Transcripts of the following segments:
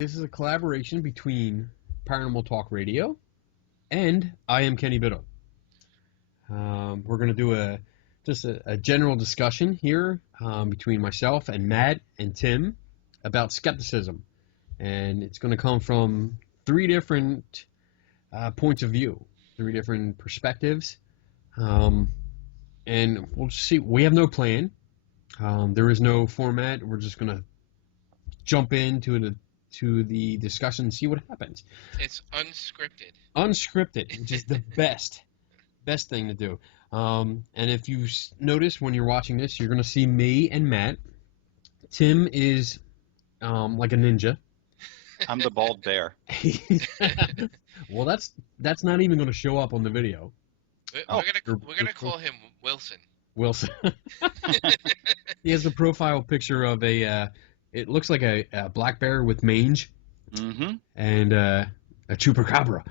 This is a collaboration between Paranormal Talk Radio and I am Kenny Biddle. We're going to do just a general discussion here between myself and Matt and Tim about skepticism. And it's going to come from three different points of view, three different perspectives. And we'll just see. We have no plan. There is no format. We're just going to jump into the discussion and see what happens. It's unscripted. Unscripted, which is the best thing to do. And if you notice when you're watching this, you're going to see me and Matt. Tim is like a ninja. I'm the bald bear. Well, that's not even going to show up on the video. We're gonna call him Wilson. Wilson. He has a profile picture of it looks like a black bear with mange and a chupacabra.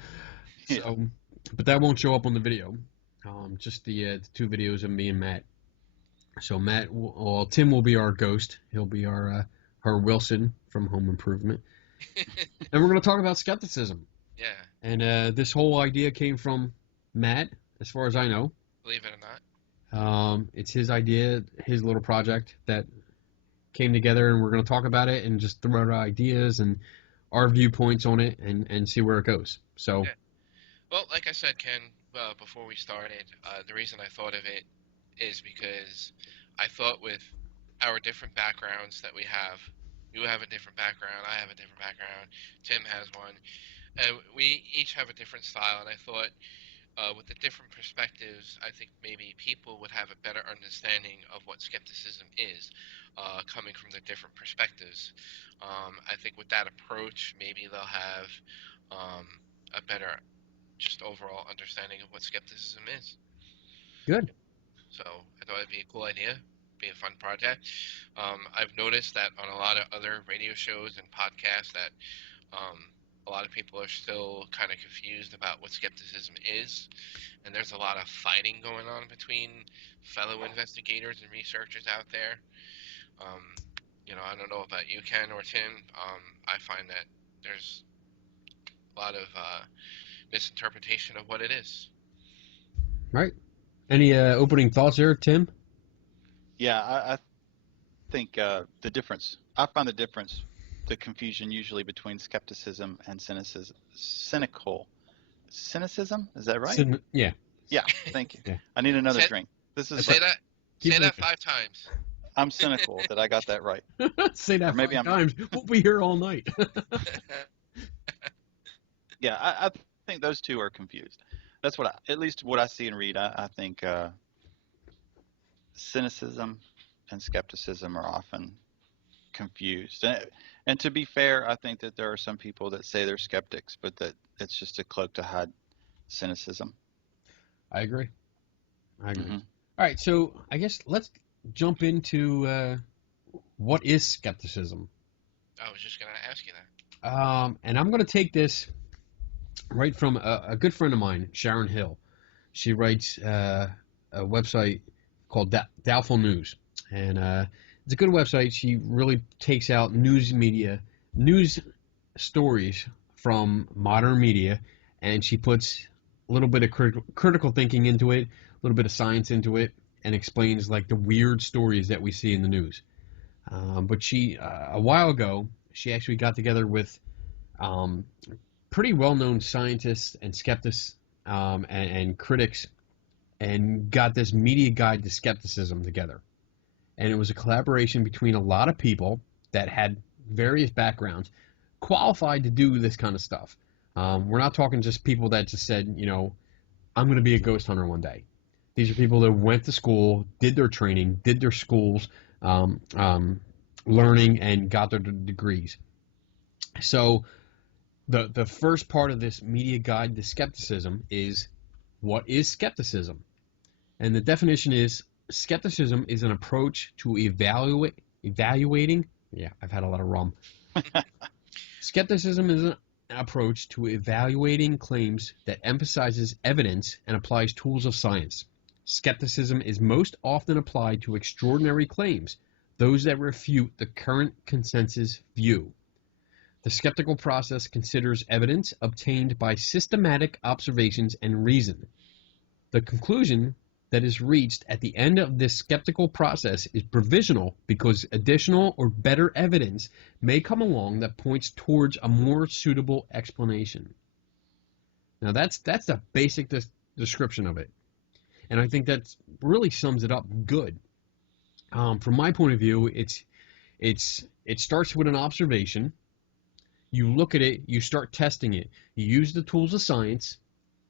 Yeah. So, but that won't show up on the video. Just the two videos of me and Matt. So Tim will be our ghost. He'll be our Wilson from Home Improvement. And we're going to talk about skepticism. Yeah. And this whole idea came from Matt, as far as I know. Believe it or not. It's his idea, his little project that came together, and we're going to talk about it and just throw out ideas and our viewpoints on it and see where it goes. So, yeah. Well, like I said, Ken, before we started, the reason I thought of it is because I thought with our different backgrounds that we have, you have a different background, I have a different background, Tim has one, we each have a different style, and I thought with the different perspectives, I think maybe people would have a better understanding of what skepticism is, coming from the different perspectives. I think with that approach, maybe they'll have a better just overall understanding of what skepticism is. Good. So I thought it'd be a cool idea, be a fun project. I've noticed that on a lot of other radio shows and podcasts that a lot of people are still kind of confused about what skepticism is, and there's a lot of fighting going on between fellow investigators and researchers out there. I don't know about you, Ken or Tim. I find that there's a lot of misinterpretation of what it is. Right. Any opening thoughts there, Tim? Yeah, I think the difference, I find the confusion usually between skepticism and cynicism. Cynicism? Is that right? Yeah. Yeah, thank you. Yeah. I need another drink. Say that 5 times. I'm cynical that I got that right. Say that 5 times. We'll be here all night. Yeah, I think those two are confused. That's at least what I see and read. I think cynicism and skepticism are often confused. And to be fair, I think that there are some people that say they're skeptics, but that it's just a cloak to hide cynicism. I agree. Mm-hmm. All right, so I guess let's jump into what is skepticism. I was just going to ask you that. And I'm going to take this right from a good friend of mine, Sharon Hill. She writes a website called Doubtful News, and it's a good website. She really takes out news stories from modern media, and she puts a little bit of critical thinking into it, a little bit of science into it, and explains like the weird stories that we see in the news. But she, a while ago, she actually got together with pretty well-known scientists and skeptics and critics, and got this media guide to skepticism together. And it was a collaboration between a lot of people that had various backgrounds, qualified to do this kind of stuff. We're not talking just people that just said, I'm going to be a ghost hunter one day. These are people that went to school, did their training, did their schools, learning, and got their degrees. So the first part of this media guide to skepticism is, what is skepticism? And the definition is, skepticism is an approach to evaluating. Yeah, I've had a lot of rum. Skepticism is an approach to evaluating claims that emphasizes evidence and applies tools of science. Skepticism is most often applied to extraordinary claims, those that refute the current consensus view. The skeptical process considers evidence obtained by systematic observations and reason. The conclusion that is reached at the end of this skeptical process is provisional because additional or better evidence may come along that points towards a more suitable explanation. Now that's the basic description of it, and I think that really sums it up good. From my point of view, it starts with an observation. You look at it, you start testing it. You use the tools of science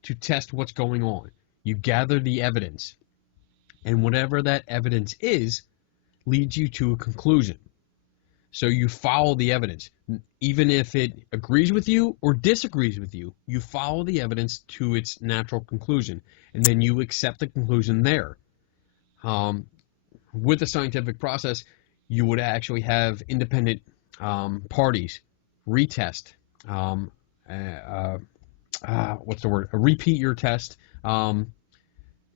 to test what's going on. You gather the evidence, and whatever that evidence is leads you to a conclusion. So you follow the evidence. Even if it agrees with you or disagrees with you, you follow the evidence to its natural conclusion, and then you accept the conclusion there. With the scientific process, you would actually have independent parties retest, repeat your test,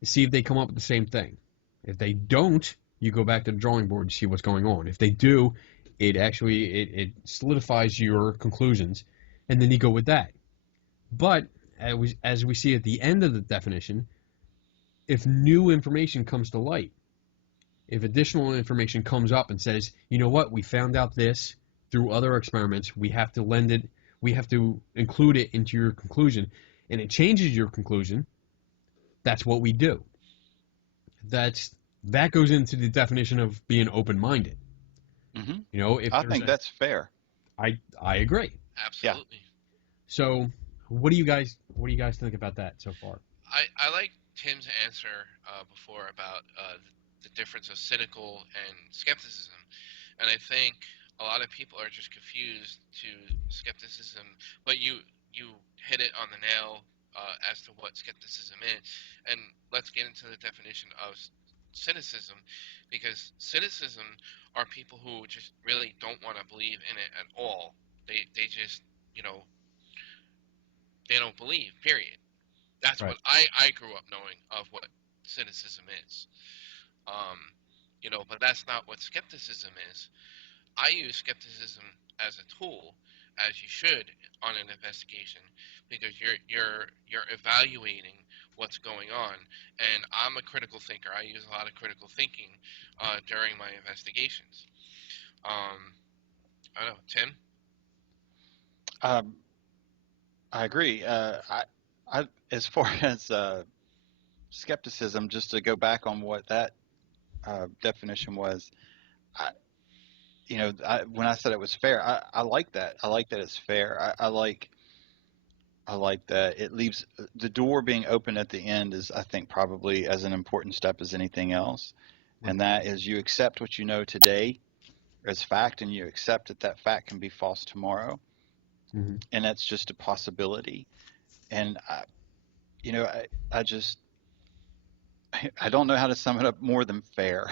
see if they come up with the same thing. If they don't, you go back to the drawing board and see what's going on. If they do, it solidifies your conclusions, and then you go with that. But as we see at the end of the definition, if new information comes to light, if additional information comes up and says, you know what, we found out this through other experiments, we have to include it into your conclusion, and it changes your conclusion, that's what we do. That goes into the definition of being open-minded. Mm-hmm. You know, I think that's fair. I agree. Absolutely. Yeah. So, what do you guys think about that so far? I like Tim's answer before about the difference of cynical and skepticism, and I think a lot of people are just confused to skepticism. But you hit it on the nail as to what skepticism is, and let's get into the definition of cynicism, because cynicism are people who just really don't want to believe in it at all. They just, they don't believe, period. That's right. What I grew up knowing of what cynicism is. But that's not what skepticism is. I use skepticism as a tool, as you should on an investigation, because you're evaluating what's going on. And I'm a critical thinker. I use a lot of critical thinking during my investigations. I don't know, Tim? I agree. I as far as skepticism, just to go back on what that definition was, when I said it was fair, I like that. I like that it's fair. I like that it leaves the door being open at the end is, I think, probably as an important step as anything else. And that is, you accept what you know today as fact, and you accept that fact can be false tomorrow. Mm-hmm. And that's just a possibility. And I don't know how to sum it up more than fair.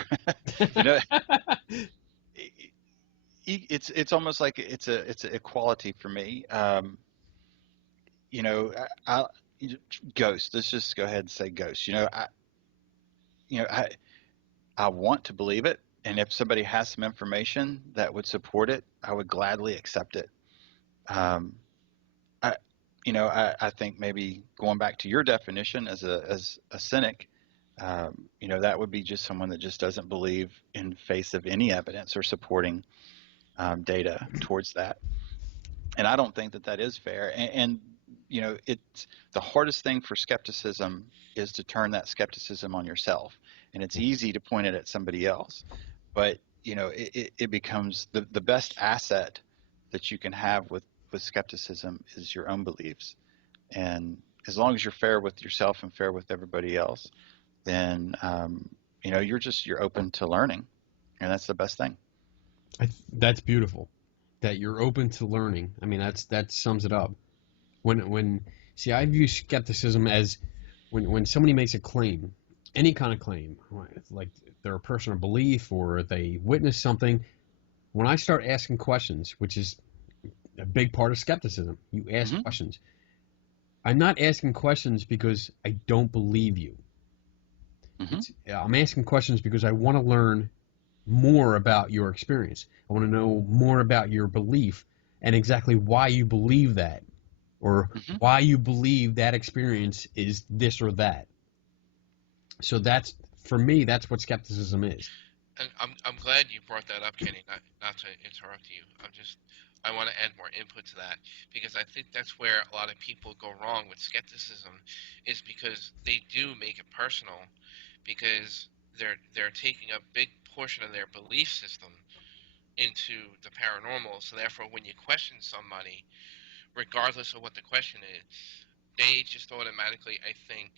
It's almost like it's a equality for me. Ghost. Let's just go ahead and say ghost. I want to believe it, and if somebody has some information that would support it, I would gladly accept it. I think maybe going back to your definition as a cynic, that would be just someone that just doesn't believe in face of any evidence or supporting data towards that. And I don't think that is fair. And it's the hardest thing for skepticism is to turn that skepticism on yourself. And it's easy to point it at somebody else, but it becomes the best asset that you can have with skepticism is your own beliefs. And as long as you're fair with yourself and fair with everybody else, then you're open to learning, and that's the best thing. That's beautiful, that you're open to learning. I mean, that sums it up. I view skepticism as when somebody makes a claim, any kind of claim, like they're a person of belief or they witness something. When I start asking questions, which is a big part of skepticism, you ask mm-hmm. questions. I'm not asking questions because I don't believe you. Mm-hmm. I'm asking questions because I want to learn more about your experience. I want to know more about your belief, and exactly why you believe that, or Mhm. why you believe that experience is this or that. So that's, for me, that's what skepticism is. And I'm glad you brought that up, Kenny. Not to interrupt you. I want to add more input to that because I think that's where a lot of people go wrong with skepticism, is because they do make it personal, because they're taking a big portion of their belief system into the paranormal. So therefore, when you question somebody, regardless of what the question is, they just automatically, I think,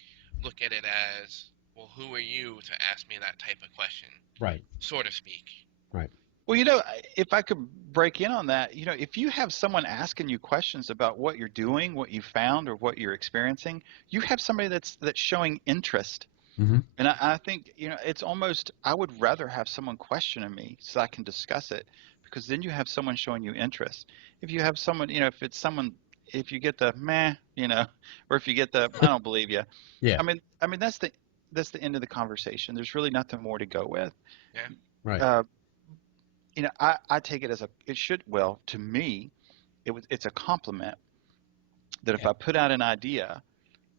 look at it as, well, who are you to ask me that type of question, Right. so to speak. Right. Well, if I could break in on that, if you have someone asking you questions about what you're doing, what you found, or what you're experiencing, you have somebody that's showing interest. Mm-hmm. And I think, it's almost, I would rather have someone questioning me so I can discuss it, because then you have someone showing you interest. If you have someone, if you get the meh, or if you get the I don't believe you, Yeah. I mean that's the end of the conversation. There's really nothing more to go with. Yeah. Right. I take it as to me, it's a compliment that if Yeah. I put out an idea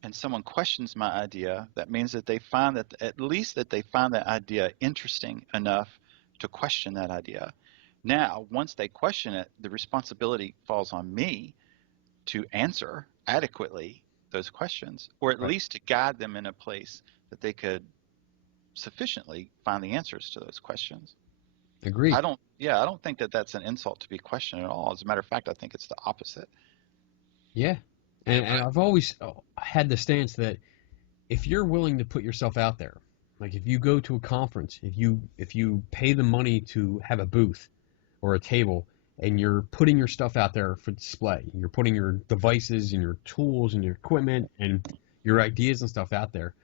and someone questions my idea, that means that they find that at least that they find that idea interesting enough to question that idea. Now, once they question it, the responsibility falls on me to answer adequately those questions, or at Right. least to guide them in a place that they could sufficiently find the answers to those questions. Agreed. I don't think that that's an insult to be questioned at all. As a matter of fact, I think it's the opposite. Yeah. And I've always had the stance that if you're willing to put yourself out there, like if you go to a conference, if you pay the money to have a booth or a table, and you're putting your stuff out there for display, you're putting your devices and your tools and your equipment and your ideas and stuff out there,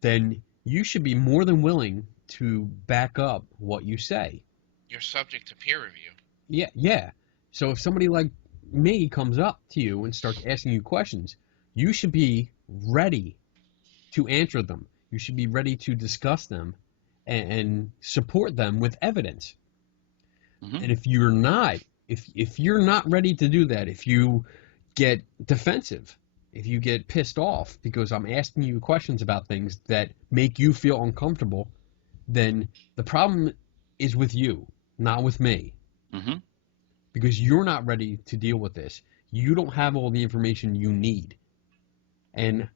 then you should be more than willing to back up what you say. You're subject to peer review. Yeah, yeah. So if somebody like me comes up to you and starts asking you questions, you should be ready to answer them. You should be ready to discuss them and support them with evidence. Mm-hmm. And if you're not, if you're not ready to do that, if you get defensive, if you get pissed off because I'm asking you questions about things that make you feel uncomfortable, then the problem is with you, not with me. Mm-hmm. Because you're not ready to deal with this. You don't have all the information you need. And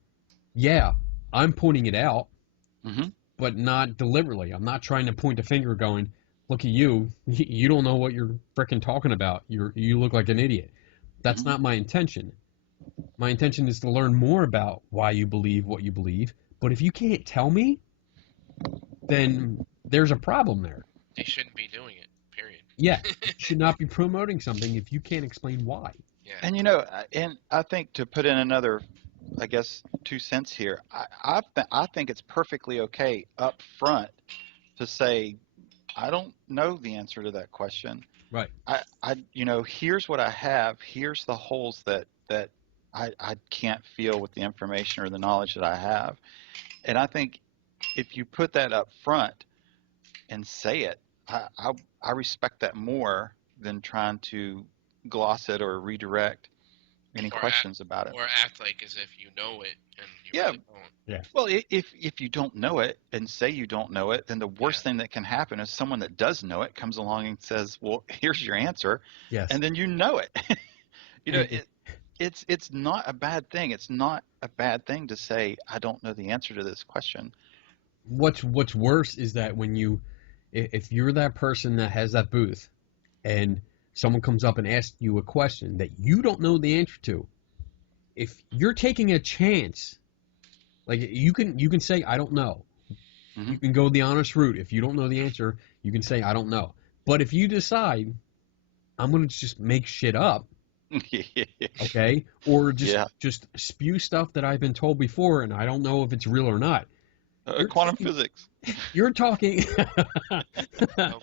yeah, I'm pointing it out, Mm-hmm. but not deliberately. I'm not trying to point a finger going, look at you. You don't know what you're frickin' talking about. You look like an idiot. That's Mm-hmm. not my intention. My intention is to learn more about why you believe what you believe. But if you can't tell me, then there's a problem there. They shouldn't be doing it, period. Yeah, you should not be promoting something if you can't explain why. Yeah. And I think, to put in another, I guess, 2 cents here, I think it's perfectly okay up front to say, I don't know the answer to that question. Right. Here's what I have. Here's the holes that I can't fill with the information or the knowledge that I have. And I think if you put that up front and say it, I respect that more than trying to gloss it or redirect any questions about it. Or act like as if you know it and you Yeah. really don't. Yeah. Well, if you don't know it and say you don't know it, then the worst thing that can happen is someone that does know it comes along and says, well, here's your answer. Yes. And then you know it. It's not a bad thing. It's not a bad thing to say, I don't know the answer to this question. What's worse is that if you're that person that has that booth and someone comes up and asks you a question that you don't know the answer to, if you're taking a chance, like you can say I don't know. Mm-hmm. You can go the honest route. If you don't know the answer, you can say I don't know. But if you decide I'm going to just make shit up, okay, or just spew stuff that I've been told before and I don't know if it's real or not. Quantum physics. You're talking. Oh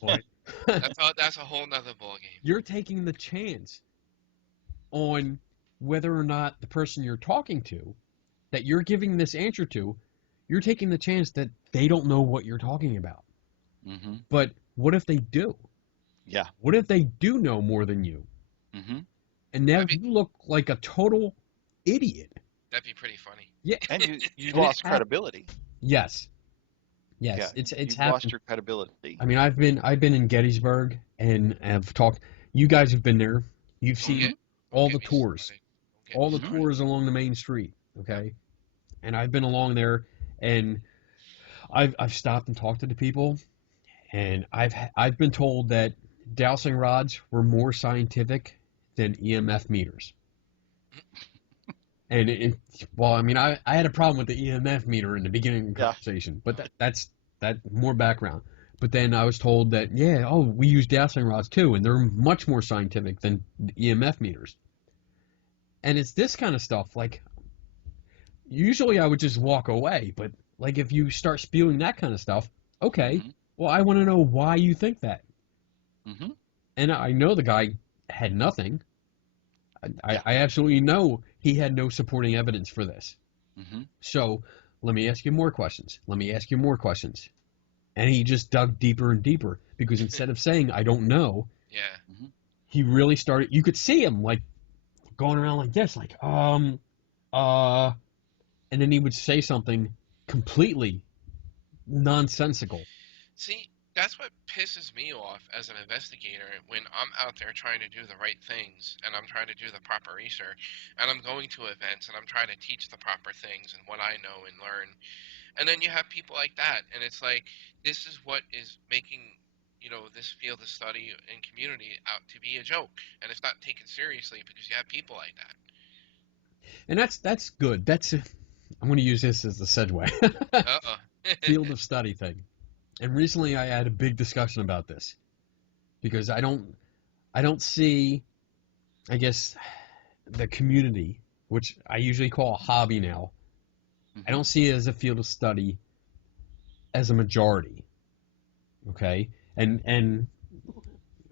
boy. That's a whole nother ballgame. You're taking the chance on whether or not the person you're talking to, that you're giving this answer to, you're taking the chance that they don't know what you're talking about. Mm-hmm. But what if they do? Yeah. What if they do know more than you? And now you look like a total idiot. That'd be pretty funny. Yeah. And you lost credibility. Yes. Yes. Yeah, It's you've happened. lost your credibility. I mean, I've been in Gettysburg and have talked. You guys have been there. You've seen all the tours, all the tours along the main street. Okay, and I've been along there, and I've stopped and talked to the people, and I've been told that dowsing rods were more scientific than EMF meters. And well, I mean, I had a problem with the EMF meter in the beginning of the conversation, but that's more background. But then I was told that, we use dowsing rods too, and they're much more scientific than EMF meters. And it's this kind of stuff, like, usually I would just walk away, but, like, if you start spewing that kind of stuff, okay, well, I want to know why you think that. Mm-hmm. And I know the guy had nothing. I absolutely know he had no supporting evidence for this. Mm-hmm. So let me ask you more questions. And he just dug deeper and deeper, because instead of saying, I don't know, he really started, you could see him like going around like this, like, and then he would say something completely nonsensical. See, that's what pisses me off as an investigator when I'm out there trying to do the right things and I'm trying to do the proper research and I'm going to events and I'm trying to teach the proper things and what I know and learn. And then you have people like that, and it's like, this is what is making, this field of study and community out to be a joke, and it's not taken seriously because you have people like that. And that's good. I'm going to use this as the segue. Field of study thing. And recently I had a big discussion about this, because I don't see, I guess, the community, which I usually call a hobby now, I don't see it as a field of study as a majority. Okay? And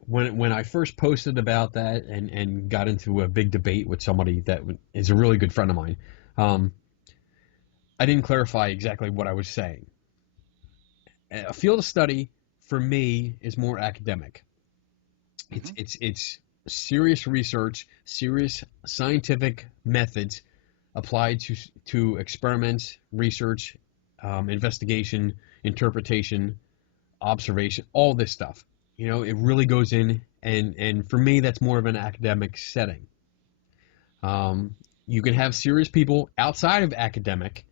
when I first posted about that and got into a big debate with somebody that is a really good friend of mine, I didn't clarify exactly what I was saying. A field of study for me is more academic. It's serious research, serious scientific methods applied to experiments, research, investigation, interpretation, observation, all this stuff. It really goes in, and for me, that's more of an academic setting. You can have serious people outside of academic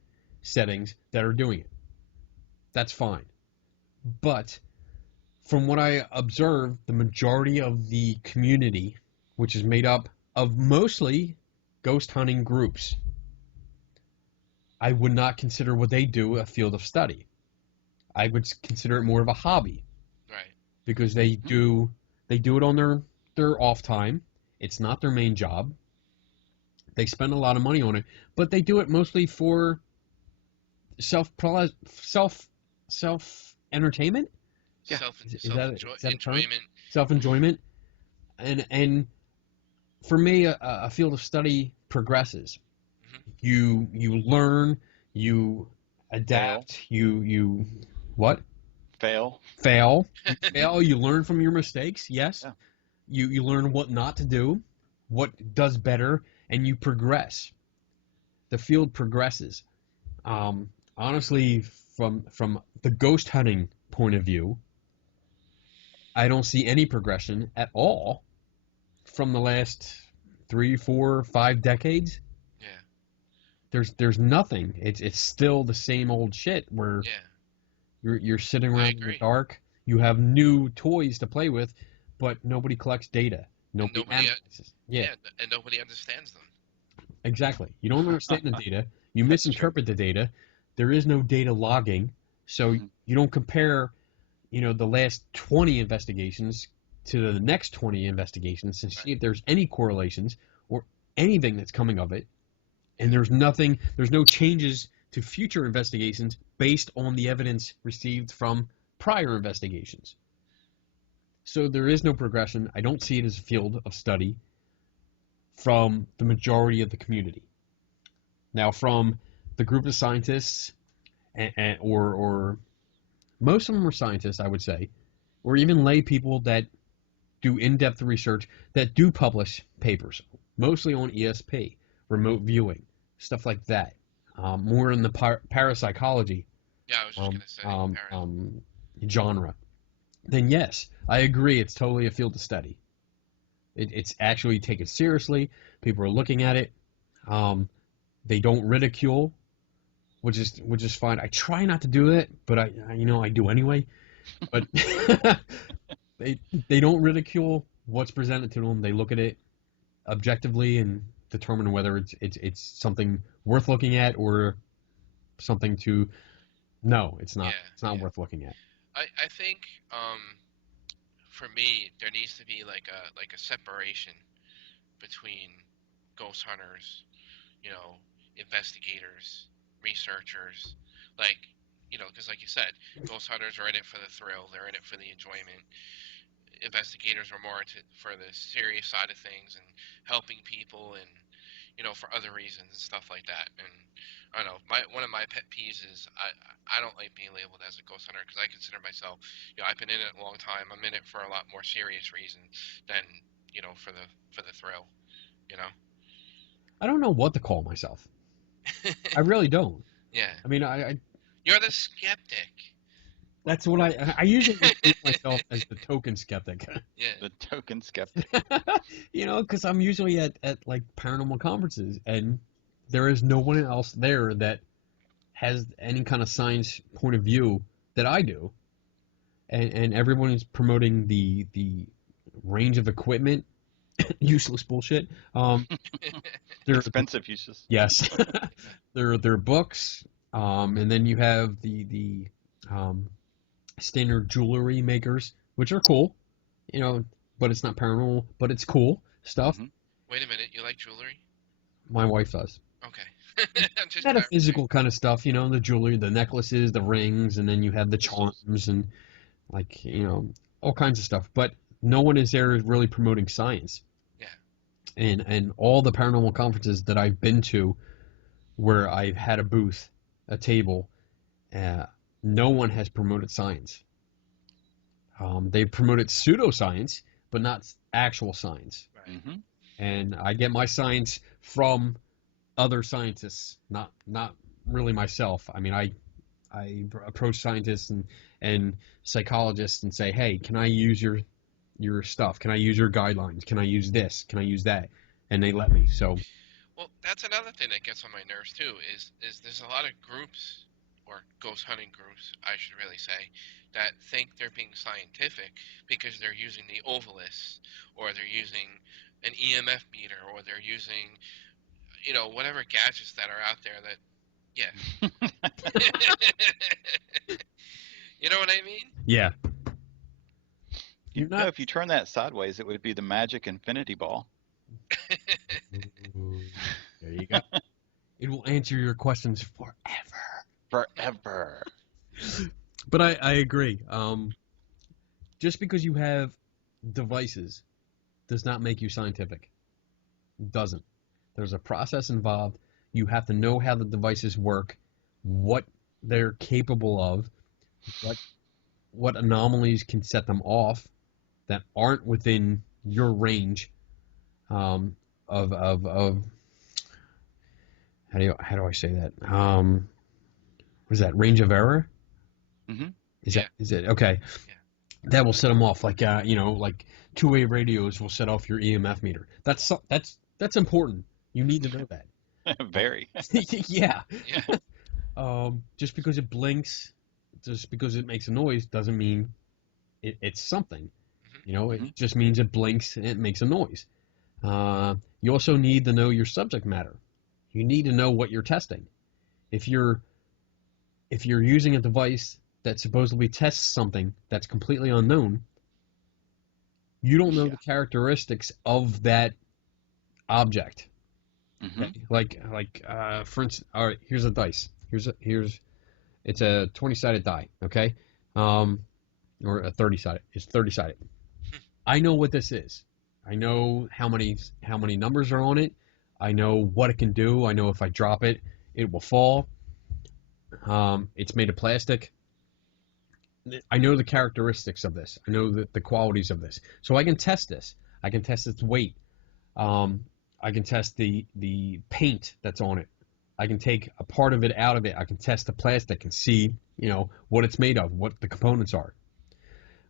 settings that are doing it. That's fine. But from what I observe, the majority of the community, which is made up of mostly ghost hunting groups, I would not consider what they do a field of study. I would consider it more of a hobby. Right. Because they do it on their off time. It's not their main job. They spend a lot of money on it, but they do it mostly for self entertainment. Yeah. Self-enjoyment. Self-enjoyment. And for me, a field of study progresses. You learn, you adapt, you what? Fail. You learn from your mistakes. Yes. Yeah. You learn what not to do, what does better, and you progress. The field progresses. Honestly, from the ghost hunting point of view, I don't see any progression at all from the last 3, 4, 5 decades. Yeah. There's nothing. It's still the same old shit where you're sitting around in the dark. You have new toys to play with, but nobody collects data. Nobody analyzes. And nobody understands them. Exactly. You don't understand the data. You misinterpret the data. There is no data logging, so you don't compare, the last 20 investigations to the next 20 investigations and see if there's any correlations or anything that's coming of it. And there's no changes to future investigations based on the evidence received from prior investigations. So there is no progression. I don't see it as a field of study from the majority of the community. Now, from the group of scientists, or most of them are scientists, I would say, or even lay people that do in-depth research, that do publish papers, mostly on ESP, remote viewing, stuff like that, more in the parapsychology Yeah, I was just gonna say paranormal. genre, then yes, I agree. It's totally a field to study. It's actually taken seriously. People are looking at it. They don't ridicule, which is fine. I try not to do it, but I do anyway. But they don't ridicule what's presented to them. They look at it objectively and determine whether it's something worth looking at or something to no, it's not. Yeah, It's not yeah. worth looking at. I think for me there needs to be like a separation between ghost hunters, investigators, researchers, like because like you said, ghost hunters are in it for the thrill, they're in it for the enjoyment. Investigators are more for the serious side of things and helping people and for other reasons and stuff like that. And I don't know, one of my pet peeves is I don't like being labeled as a ghost hunter because I consider myself, I've been in it a long time. I'm in it for a lot more serious reason than for the thrill. I don't know what to call myself. I really don't. Yeah. I mean, You're the skeptic. that's what I usually refer myself as the token skeptic. Yeah. The token skeptic. Because I'm usually at like paranormal conferences, and there is no one else there that has any kind of science point of view that I do, and everyone is promoting the range of equipment, useless bullshit. They're Expensive uses. yes, they're books, and then you have the standard jewelry makers, which are cool, but it's not paranormal, but it's cool stuff. Mhm. Wait a minute, you like jewelry? My wife does. Okay. I'm just Metaphysical kind of stuff, the jewelry, the necklaces, the rings, and then you have the charms and all kinds of stuff. But no one is there really promoting science. Yeah. And all the paranormal conferences that I've been to where I've had a booth, a table, no one has promoted science. They've promoted pseudoscience, but not actual science. Right. Mhm. And I get my science from other scientists, not really myself. I mean, I approach scientists and psychologists and say, hey, can I use your stuff? Can I use your guidelines? Can I use this? Can I use that? And they let me. So Well, that's another thing that gets on my nerves too. Is there's a lot of groups, or ghost hunting groups, I should really say, that think they're being scientific because they're using the Ovilus, or they're using an EMF meter, or they're using, whatever gadgets that are out there that, yeah. You know what I mean? yeah, If you turn that sideways, it would be the magic infinity ball. Ooh, there you go. It will answer your questions forever. Forever. But I agree. Just because you have devices does not make you scientific. It doesn't. There's a process involved. You have to know how the devices work, what they're capable of, what anomalies can set them off that aren't within your range of how do I say that? What is that, range of error? Mhm. Is it okay? Yeah. That will set them off, like like two-way radios will set off your EMF meter. That's important. You need to know that. Very. Yeah. Yeah. Just because it blinks, just because it makes a noise, doesn't mean it's something. It just means it blinks and it makes a noise. You also need to know your subject matter. You need to know what you're testing. If you're using a device that supposedly tests something that's completely unknown, you don't know the characteristics of that object. Mhm. Like for instance, all right, here's a dice. It's a 20-sided die, okay? Or a 30-sided. It's 30-sided. I know what this is. I know how many numbers are on it. I know what it can do. I know if I drop it, it will fall. It's made of plastic. I know the characteristics of this. I know the qualities of this. So I can test this. I can test its weight. I can test the paint that's on it. I can take a part of it out of it. I can test the plastic and see, what it's made of, what the components are.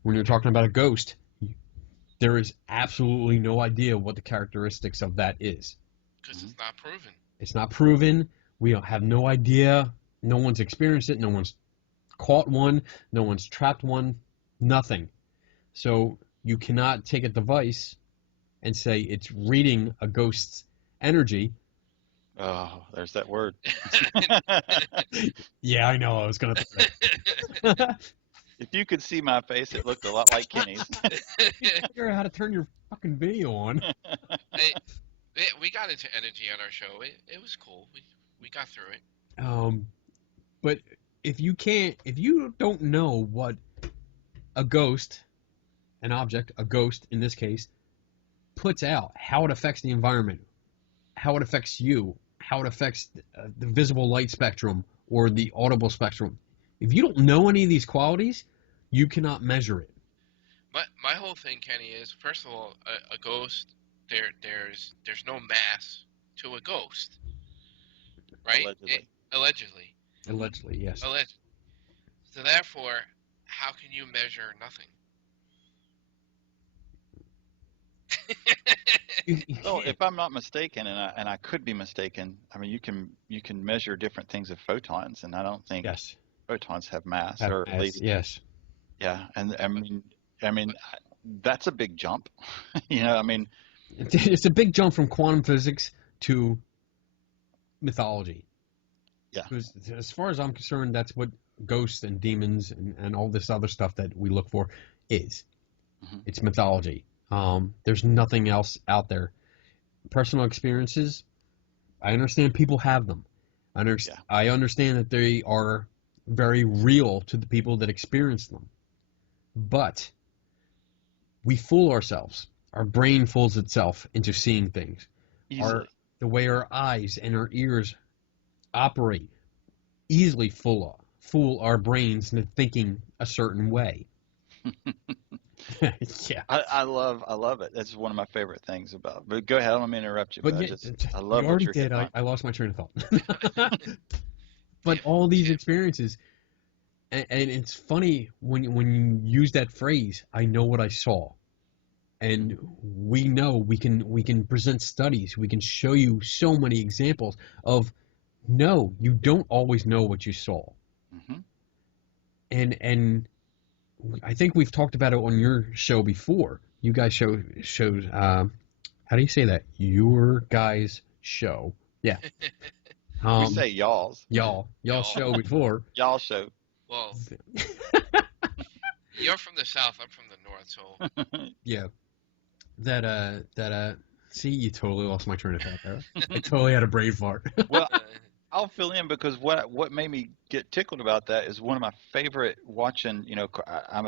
When you're talking about a ghost, there is absolutely no idea what the characteristics of that is. Because it's not proven. It's not proven. We don't have no idea. No one's experienced it. No one's caught one. No one's trapped one. Nothing. So you cannot take a device and say it's reading a ghost's energy. Oh, there's that word. Yeah, I know. I was going to. If you could see my face, it looked a lot like Kenny's. Figure out how to turn your fucking video on. We got into energy on our show. It was cool. We got through it. But if you don't know what a ghost, an object, a ghost in this case, puts out, how it affects the environment, how it affects you, how it affects the visible light spectrum or the audible spectrum. If you don't know any of these qualities, you cannot measure it. My whole thing, Kenny, is first of all, a ghost. There's no mass to a ghost, right? Allegedly. Allegedly, yes. Allegedly. So therefore, how can you measure nothing? Well, if I'm not mistaken, and I could be mistaken, I mean, you can measure different things of photons, and I don't think photons have mass yes. Yeah, and I mean that's a big jump. I mean, it's a big jump from quantum physics to mythology. Yeah. Because as far as I'm concerned, that's what ghosts and demons and all this other stuff that we look for is. Mm-hmm. It's mythology. There's nothing else out there. Personal experiences, I understand people have them. I understand that they are very real to the people that experience them. But we fool ourselves. Our brain fools itself into seeing things. Easily. The way our eyes and our ears operate easily fool our brains into thinking a certain way. Yeah. I love it. That's one of my favorite things about. But go ahead, I don't mean to interrupt you. But I love you what already you're did. hitting on. I lost my train of thought. But all these experiences, and it's funny when you use that phrase. I know what I saw, and we know we can present studies. We can show you so many examples of no, you don't always know what you saw, Mm-hmm. and I think we've talked about it on your show before. You guys showed how do you say that? Your guys' show. Yeah. We say y'all's. Y'all show before. Y'all show. Well, you're from the South. I'm from the North, so. Yeah. That see, you totally lost my train of thought there. I totally had a brain fart. Well, I'll fill in because what made me get tickled about that is one of my favorite watching. I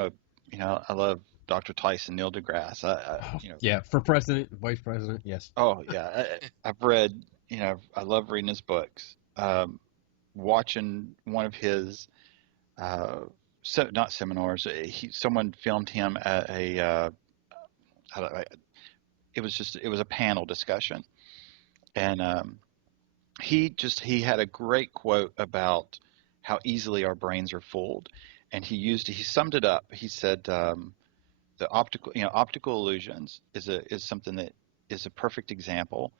love Dr. Tyson, Neil deGrasse. Yeah, for president, vice president, yes. Oh yeah, I've read. I love reading his books. Watching one of his, not seminars. Someone filmed him at a. It was a panel discussion, and he had a great quote about how easily our brains are fooled, and he summed it up. He said the optical illusions is something that is a perfect example,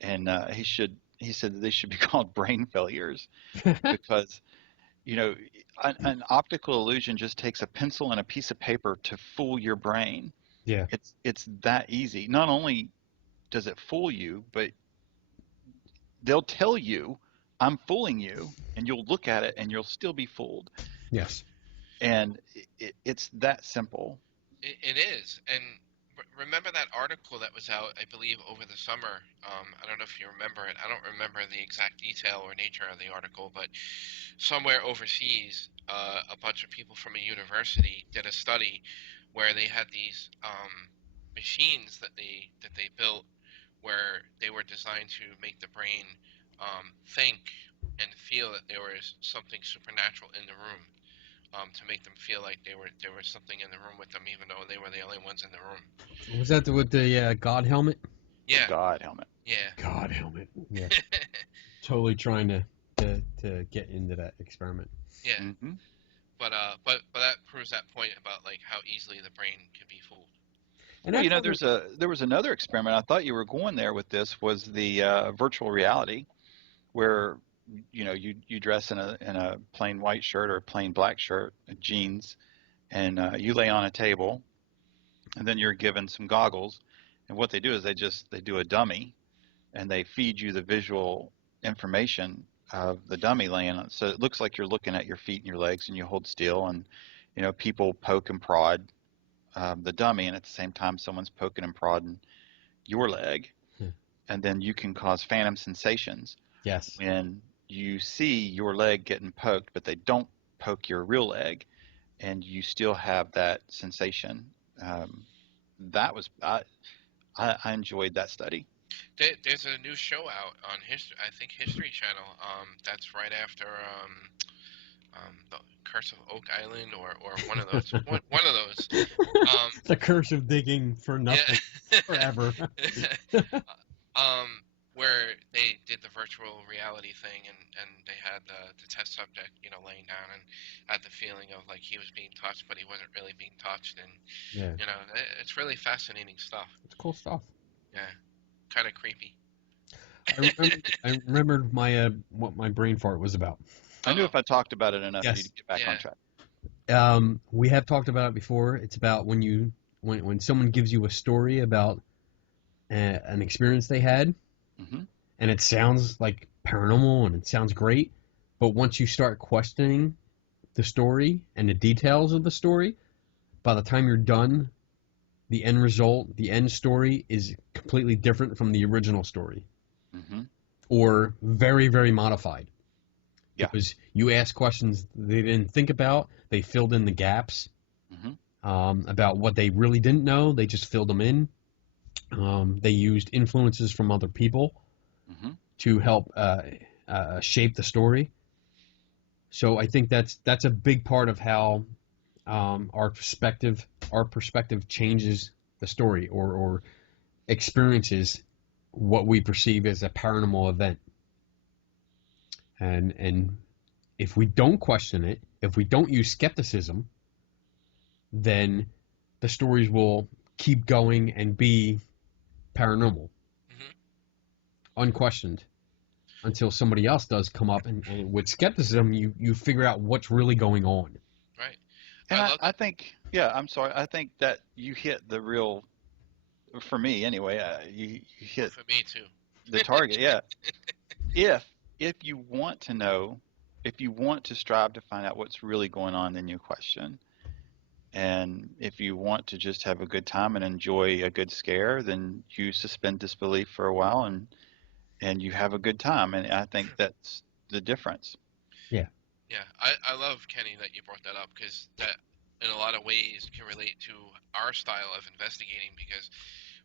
and he said that they should be called brain failures because an optical illusion just takes a pencil and a piece of paper to fool your brain. Yeah, it's that easy. Not only does it fool you, but they'll tell you, I'm fooling you, and you'll look at it and you'll still be fooled. yes. And it's that simple. It is. And remember that article that was out, I believe, over the summer? I don't know if you remember it. I don't remember the exact detail or nature of the article, but somewhere overseas, a bunch of people from a university did a study where they had these machines that they built where they were designed to make the brain think and feel that there was something supernatural in the room. to make them feel like there was something in the room with them, even though they were the only ones in the room. Was that with the God helmet? Yeah. God helmet. Yeah. God helmet. Yeah. Totally trying to get into that experiment. Yeah. Mm-hmm. But that proves that point about like how easily the brain can be fooled. And Well, there was another experiment. I thought you were going there with this. Was the virtual reality, where you dress in a plain white shirt or a plain black shirt, jeans, and you lay on a table, and then you're given some goggles, and what they do is they do a dummy, and they feed you the visual information of the dummy laying on. So it looks like you're looking at your feet and your legs, and you hold still, and people poke and prod the dummy, and at the same time someone's poking and prodding your leg, and then you can cause phantom sensations. Yes. When you see your leg getting poked, but they don't poke your real leg, and you still have that sensation. That was I enjoyed that study. There's a new show out on History Channel. That's right after the Curse of Oak Island or one of those. one of those. The curse of digging for nothing forever. Where they did the virtual reality thing and they had the test subject, laying down and had the feeling of like he was being touched, but he wasn't really being touched, and it's really fascinating stuff. It's cool stuff. Yeah, kind of creepy. I remembered what my brain fart was about. I knew if I talked about it enough, Yes. you'd get back on track. We have talked about it before. It's about when someone gives you a story about an experience they had, Mm-hmm. and it sounds like paranormal and it sounds great, but once you start questioning the story and the details of the story, by the time you're done, the end result, the end story is completely different from the original story, Mm-hmm. or very, very modified. Yeah. Because you ask questions they didn't think about, they filled in the gaps. Mm-hmm. About what they really didn't know, they just filled them in. They used influences from other people Mm-hmm. to help shape the story. So I think that's a big part of how our perspective changes the story or experiences what we perceive as a paranormal event. And if we don't question it, if we don't use skepticism, then the stories will keep going and be paranormal, unquestioned, until somebody else does come up, and with skepticism, you figure out what's really going on. Right. And I think, I'm sorry, I think that you hit the real, for me anyway, you hit for me too. The target, yeah. If you want to know, if you want to strive to find out what's really going on, then you question. And if you want to just have a good time and enjoy a good scare, then you suspend disbelief for a while and you have a good time. And I think that's the difference. Yeah. Yeah, I love, Kenny, that you brought that up, because that in a lot of ways can relate to our style of investigating, because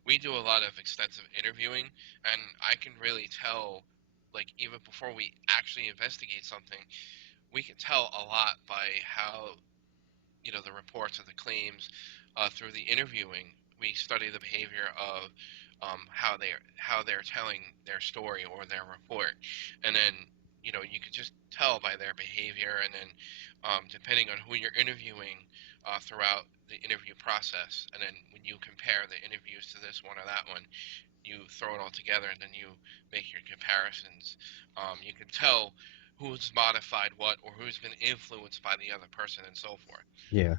we do a lot of extensive interviewing, and I can really tell, like, even before we actually investigate something, we can tell a lot by how, the reports and the claims through the interviewing. We study the behavior of how they're telling their story or their report, and then you can just tell by their behavior, and then depending on who you're interviewing throughout the interview process, and then when you compare the interviews to this one or that one, you throw it all together and then you make your comparisons. You can tell who's modified what or who's been influenced by the other person and so forth. Yeah.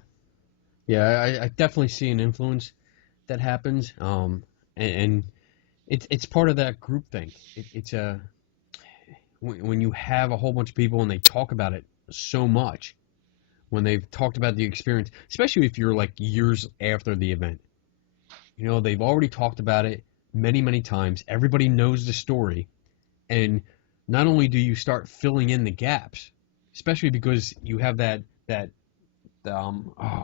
I definitely see an influence that happens, and it's part of that group thing. It's when you have a whole bunch of people and they talk about it so much, when they've talked about the experience, especially if you're like years after the event, they've already talked about it many, many times. Everybody knows the story, and not only do you start filling in the gaps, especially because you have that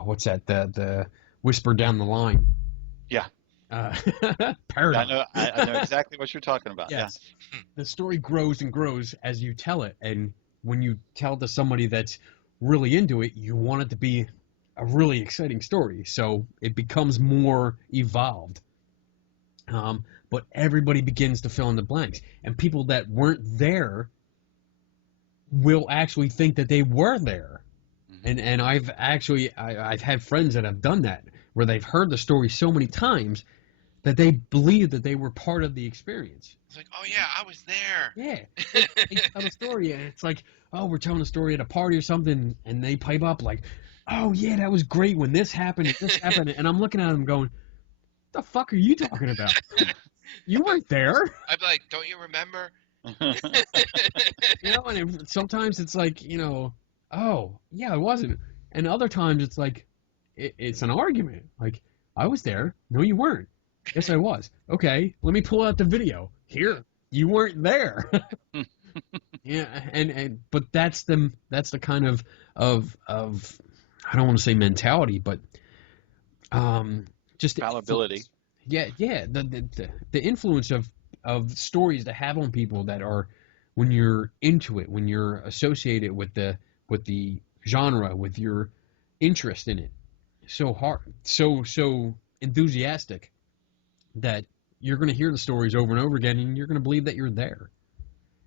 what's that, the whisper down the line. Yeah. Paradigm. I know exactly what you're talking about. Yes. Yeah. The story grows and grows as you tell it, and when you tell to somebody that's really into it, you want it to be a really exciting story. So it becomes more evolved. But everybody begins to fill in the blanks. And people that weren't there will actually think that they were there. And I've had friends that have done that, where they've heard the story so many times that they believe that they were part of the experience. It's like, oh yeah, I was there. Yeah. They tell a story, and it's like, oh, we're telling a story at a party or something, and they pipe up like, oh yeah, that was great when this happened and this happened. And I'm looking at them going, the fuck are you talking about? You weren't there. I'd be like, don't you remember? You know, and sometimes it's like, you know, oh, yeah, I wasn't. And other times it's like, it's an argument. Like, I was there. No, you weren't. Yes, I was. Okay, let me pull out the video. Here, you weren't there. Yeah, but that's the kind of I don't want to say mentality, but just fallibility. Yeah, the influence of stories to have on people that are, when you're into it, when you're associated with the genre, with your interest in it, so enthusiastic that you're going to hear the stories over and over again, and you're going to believe that you're there.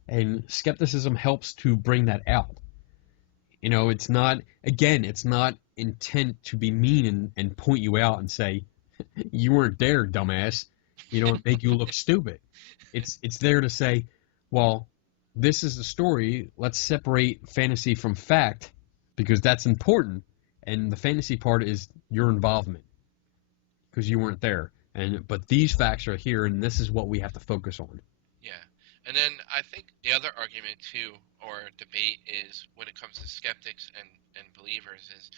And skepticism helps to bring that out. You know, it's not intent to be mean and point you out and say, you weren't there, dumbass. You know, make you look stupid. It's there to say, well, this is the story. Let's separate fantasy from fact, because that's important. And the fantasy part is your involvement, because you weren't there. But these facts are here, and this is what we have to focus on. Yeah. And then I think the other argument too, or debate, is when it comes to skeptics and believers, is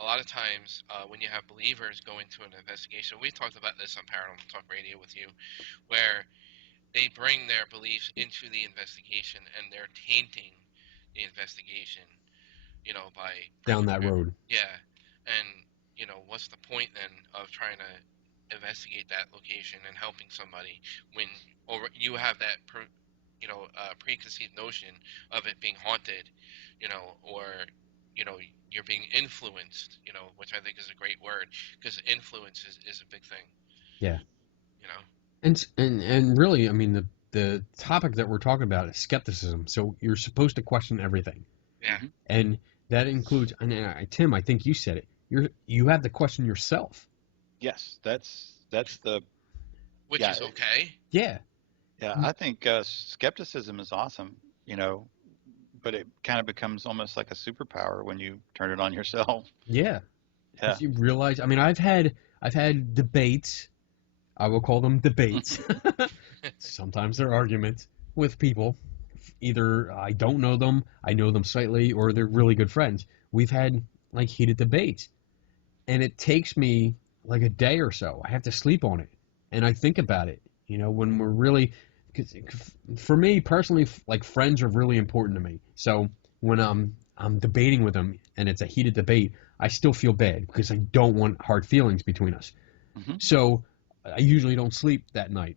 a lot of times when you have believers go into an investigation, we talked about this on Paranormal Talk Radio with you, where they bring their beliefs into the investigation and they're tainting the investigation, you know, by down that road. Yeah. And, you know, what's the point then of trying to investigate that location and helping somebody when you have that preconceived notion of it being haunted, you know, or, you know, you're being influenced, you know, which I think is a great word, because influence is a big thing. Yeah. You know. And really, I mean, the topic that we're talking about is skepticism. So you're supposed to question everything. Yeah. And that includes, and Tim, I think you said it. You have to question yourself. Yes, that's the. Which is okay. Yeah. Yeah, I think skepticism is awesome, you know, but it kind of becomes almost like a superpower when you turn it on yourself. Yeah. Yeah. You realize, I mean, I've had debates. I will call them debates. Sometimes they're arguments with people. Either I don't know them, I know them slightly, or they're really good friends. We've had like heated debates, and it takes me like a day or so. I have to sleep on it, and I think about it. You know, when we're really, cause for me personally, like friends are really important to me. So when I'm debating with them and it's a heated debate, I still feel bad because I don't want hard feelings between us. Mm-hmm. So I usually don't sleep that night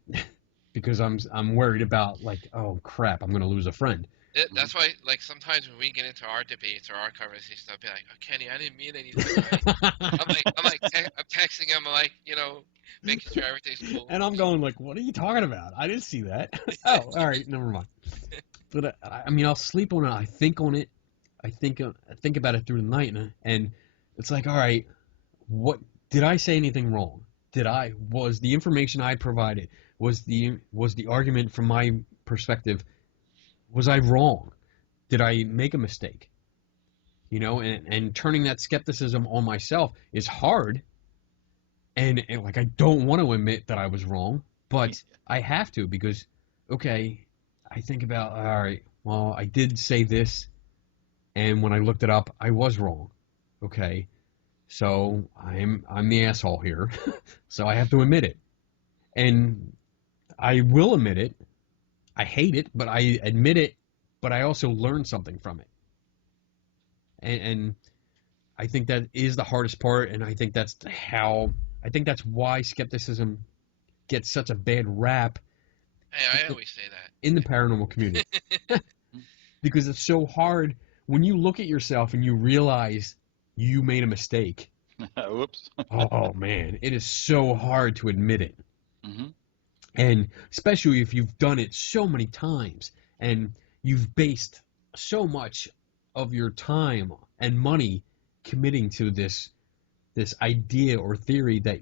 because I'm worried about like, oh crap, I'm going to lose a friend. That's why, like, sometimes when we get into our debates or our conversations, I'll be like, "Oh, Kenny, I didn't mean anything." Right? I'm texting him, like, you know, making sure everything's cool. And I'm going like, "What are you talking about? I didn't see that." Oh, all right, never mind. But I mean, I'll sleep on it. I think on it. I think about it through the night, and it's like, all right, what did I say anything wrong? Was the information I provided, was the argument from my perspective, was I wrong? Did I make a mistake? You know, and turning that skepticism on myself is hard. And like, I don't want to admit that I was wrong, but I have to, because, okay, I think about, all right, well, I did say this, and when I looked it up, I was wrong. Okay, so I'm the asshole here, so I have to admit it. And I will admit it. I hate it, but I admit it, but I also learn something from it. And I think that is the hardest part, and I think that's why skepticism gets such a bad rap. Hey, I always say that. In the paranormal community. Because it's so hard when you look at yourself and you realize you made a mistake, Whoops. oh man, it is so hard to admit it. Hmm. And especially if you've done it so many times and you've based so much of your time and money committing to this idea or theory that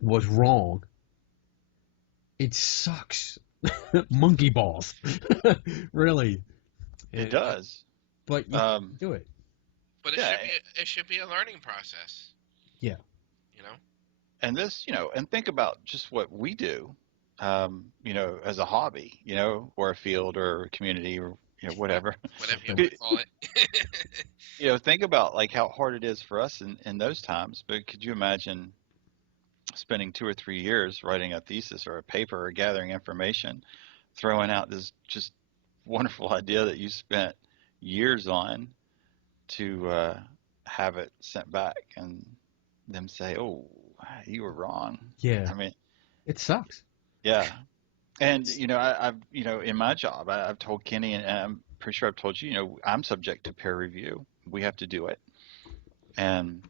was wrong, it sucks. Monkey balls. Really. It does. But you do it. But Yeah. it should be a learning process. Yeah. You know? And this, and think about just what we do, as a hobby, or a field or a community or, whatever. Whatever you want to call it. Think about like how hard it is for us in those times. But could you imagine spending 2 or 3 years writing a thesis or a paper or gathering information, throwing out this just wonderful idea that you spent years on to have it sent back and them say, "Oh, you were wrong." Yeah. I mean, it sucks. yeah. And I've in my job, I've told Kenny, and I'm pretty sure I've told you, I'm subject to peer review. We have to do it, and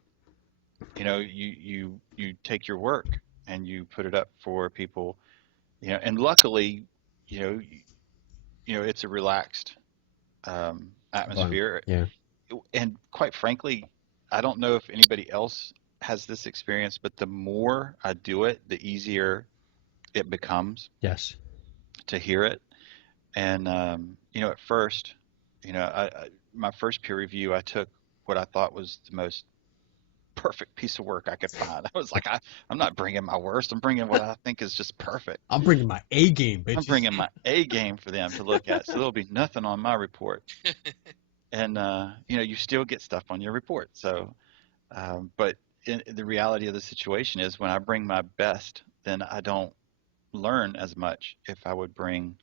you take your work and you put it up for people, and luckily, it's a relaxed atmosphere. Yeah. And quite frankly, I don't know if anybody else has this experience, but the more I do it, the easier it becomes. Yes. To hear it. And at first, my first peer review, I took what I thought was the most perfect piece of work I could find. I was like, I'm not bringing my worst. I'm bringing what I think is just perfect. I'm bringing my A game, bitches. I'm bringing my A game for them to look at. So there'll be nothing on my report. And you still get stuff on your report. So, but the reality of the situation is, when I bring my best, then I don't learn as much if I would bring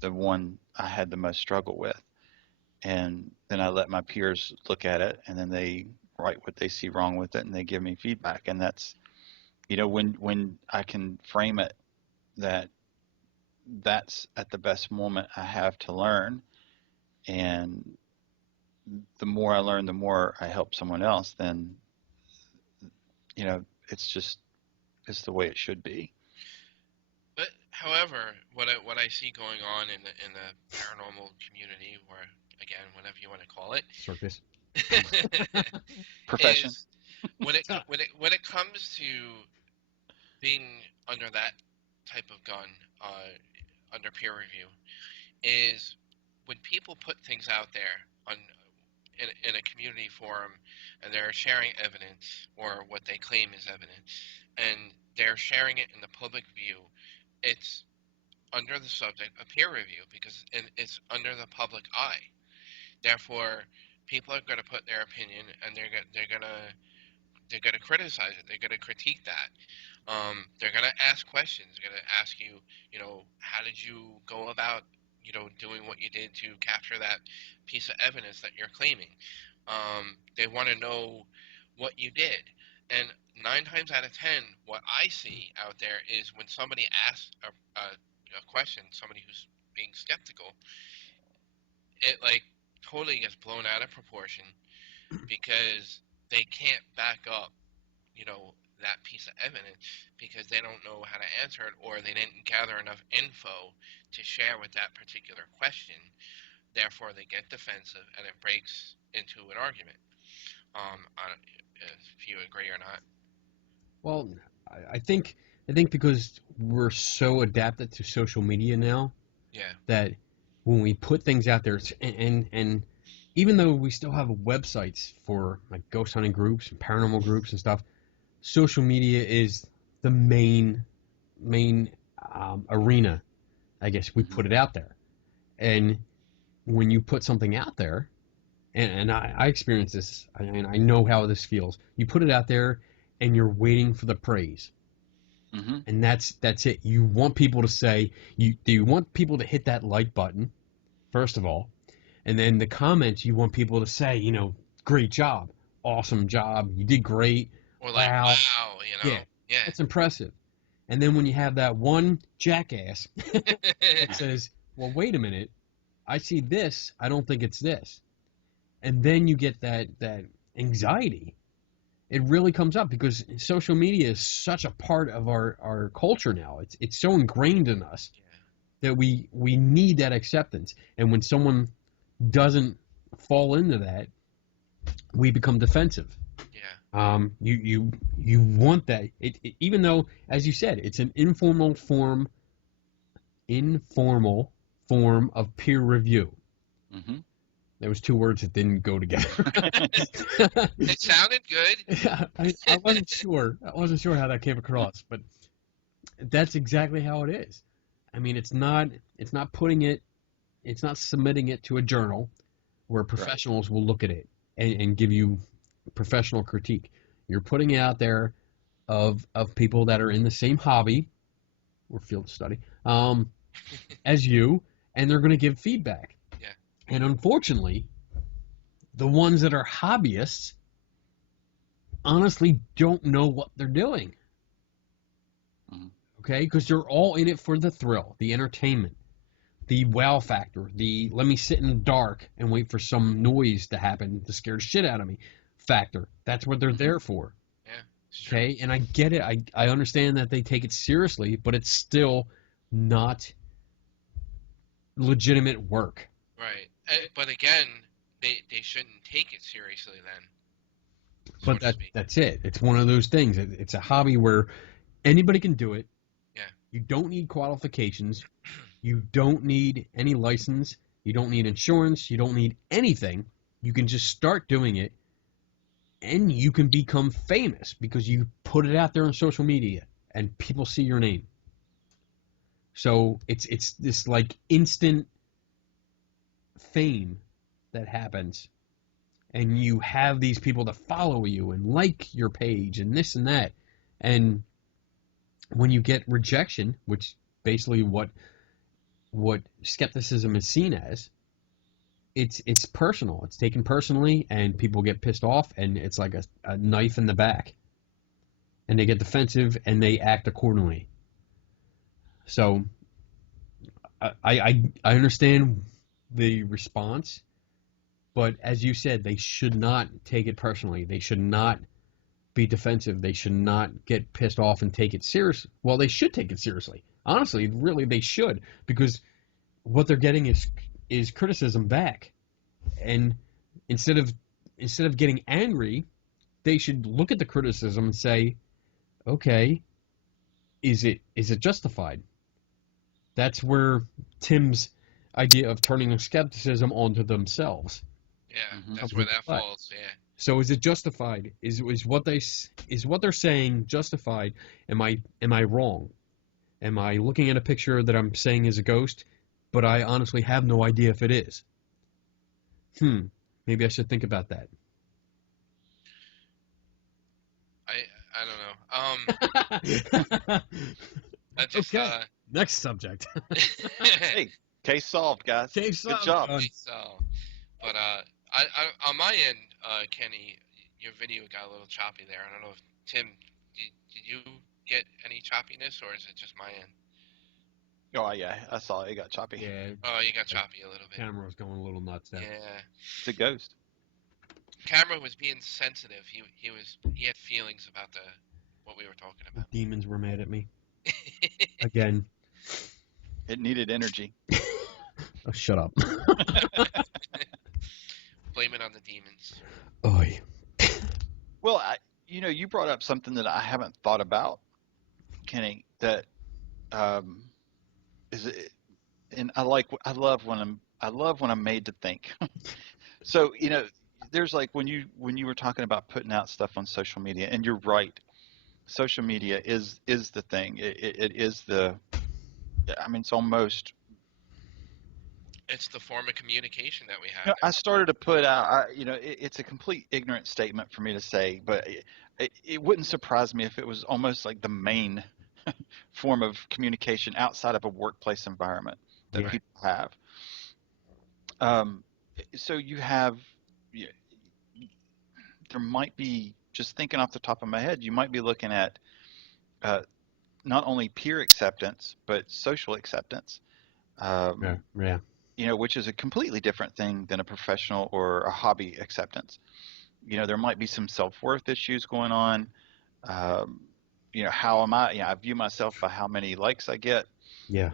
the one I had the most struggle with. And then I let my peers look at it, and then they write what they see wrong with it, and they give me feedback. And that's, when I can frame it that's at the best moment I have to learn. And the more I learn, the more I help someone else, then, it's the way it should be. But however, what I see going on in the paranormal community, or again, whatever you want to call it, circus, profession, is when it comes to being under that type of gun, under peer review, is when people put things out there in a community forum, and they're sharing evidence, or what they claim is evidence, and they're sharing it in the public view. It's under the subject of peer review, because it's under the public eye. Therefore, people are going to put their opinion, and they're going to criticize it. They're going to critique that. They're going to ask questions. They're going to ask you, how did you go about, doing what you did to capture that piece of evidence that you're claiming? They want to know what you did. And 9 times out of 10, what I see out there is, when somebody asks a question, somebody who's being skeptical, it totally gets blown out of proportion, because they can't back up, that piece of evidence, because they don't know how to answer it, or they didn't gather enough info to share with that particular question. Therefore, they get defensive, and it breaks into an argument. If you agree or not. Well, I think because we're so adapted to social media now, Yeah. that when we put things out there, and even though we still have websites for like ghost hunting groups and paranormal groups and stuff, social media is the main arena. I guess we put it out there, and when you put something out there, and I experience this, and I know how this feels. You put it out there, and you're waiting for the praise. Mm-hmm. And that's it. You want people to say, you want people to hit that like button, first of all, and then the comments, you want people to say, great job, awesome job, you did great, or like wow, yeah, that's impressive. And then when you have that one jackass that says, well, wait a minute, I see this, I don't think it's this. And then you get that anxiety. It really comes up because social media is such a part of our culture now. It's so ingrained in us that we need that acceptance. And when someone doesn't fall into that, we become defensive. Yeah. You want that. Even though, as you said, it's an informal form of peer review. Mm-hmm. There was two words that didn't go together. It sounded good. Yeah, I wasn't sure. I wasn't sure how that came across, but that's exactly how it is. I mean, it's not submitting it to a journal where professionals will look at it and give you professional critique. You're putting it out there of people that are in the same hobby or field of study as you, and they're going to give feedback. Yeah. And unfortunately, the ones that are hobbyists honestly don't know what they're doing. Okay? Because they're all in it for the thrill, the entertainment, the wow factor, the let me sit in the dark and wait for some noise to happen to scare the shit out of me factor. That's what they're there for. Yeah. Okay? And I get it. I understand that they take it seriously, but it's still not legitimate work. Right. But again, they shouldn't take it seriously then. But that's it. It's one of those things. It's a hobby where anybody can do it. Yeah. You don't need qualifications. You don't need any license. You don't need insurance. You don't need anything. You can just start doing it, and you can become famous because you put it out there on social media, and people see your name. So it's this like instant fame that happens. And you have these people that follow you and like your page and this and that. And when you get rejection, which basically what skepticism is seen as, it's personal. It's taken personally, and people get pissed off, and it's like a knife in the back. And they get defensive, and they act accordingly. So I understand the response. But as you said, they should not take it personally. They should not be defensive. They should not get pissed off and take it seriously. Well, they should take it seriously. Honestly, really, they should, because what they're getting is criticism back. And instead of getting angry, they should look at the criticism and say, okay, is it justified? That's where Tim's idea of turning skepticism onto themselves. Yeah, that's where that falls. Yeah. So is it justified? Is what they're saying justified? Am I wrong? Am I looking at a picture that I'm saying is a ghost, but I honestly have no idea if it is? Maybe I should think about that. I don't know. Just, okay. Next subject. Hey, case solved, guys. Case solved. Good job. But I on my end, Kenny, your video got a little choppy there. I don't know if Tim, did you get any choppiness, or is it just my end? Oh yeah, I saw it. It got choppy. Yeah. Oh, you got choppy a little bit. Camera was going a little nuts there. Yeah. It's a ghost. Camera was being sensitive. He had feelings about what we were talking about. The demons were mad at me. Again. It needed energy. Oh, shut up. Blame it on the demons. Oy. Well, you brought up something that I haven't thought about, Kenny. That and I love when I'm made to think. So there's like when you were talking about putting out stuff on social media, and you're right. Social media is the thing. It is the. I mean, it's almost. It's the form of communication that we have. I started to put out. It's a complete ignorant statement for me to say, but it wouldn't surprise me if it was almost like the main form of communication outside of a workplace environment that people have. So you have. There might be, just thinking off the top of my head, you might be looking at not only peer acceptance but social acceptance. Yeah. which is a completely different thing than a professional or a hobby acceptance. There might be some self-worth issues going on. Um, how am I? I view myself by how many likes I get. Yeah.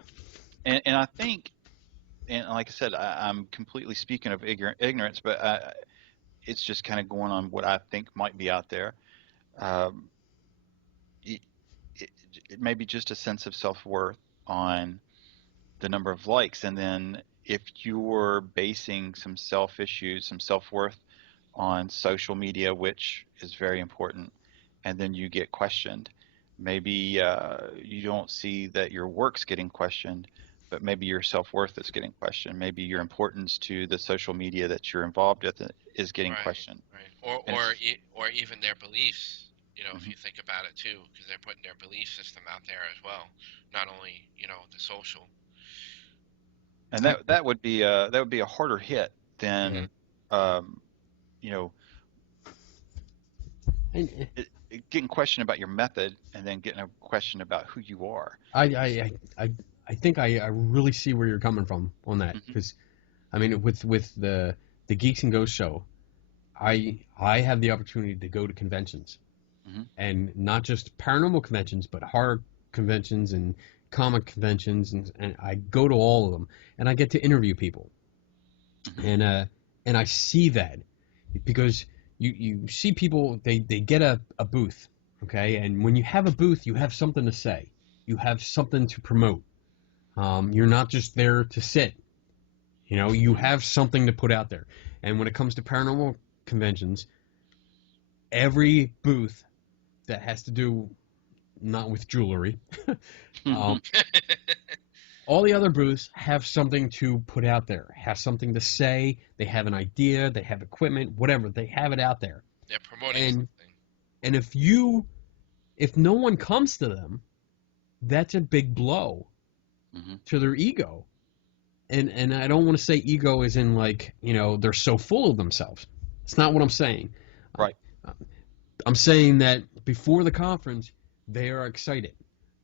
And I think, and like I said, I'm completely speaking of ignorance, but it's just kind of going on what I think might be out there. Um, it, it may be just a sense of self-worth on the number of likes. And then if you're basing some self-issues, some self-worth on social media, which is very important, and then you get questioned, maybe you don't see that your work's getting questioned, but maybe your self-worth is getting questioned. Maybe your importance to the social media that you're involved with is getting questioned. Right. Or even their beliefs. If Mhm. you think about it too, because they're putting their belief system out there as well, not only the social. And that would be a harder hit Yeah. than you know And getting questioned about your method and then getting a question about who you are. I think I really see where you're coming from on that, Mm-hmm. because I mean with the Geeks and Ghosts show, I have the opportunity to go to conventions, Mm-hmm. and not just paranormal conventions, but horror conventions and comic conventions, and I go to all of them, and I get to interview people, Mm-hmm. and I see that, because you see people, they get a booth, okay, and when you have a booth, you have something to say, you have something to promote. You're not just there to sit. You Mm-hmm. have something to put out there. And when it comes to paranormal conventions, every booth that has to do not with jewelry, um, all the other booths have something to put out there, have something to say. They have an idea, they have equipment, whatever. They have it out there. They're promoting And something. and if no one comes to them, that's a big blow Mm-hmm. to their ego. And I don't want to say ego as in like, they're so full of themselves. It's not what I'm saying. Right. I'm saying that before the conference, they are excited.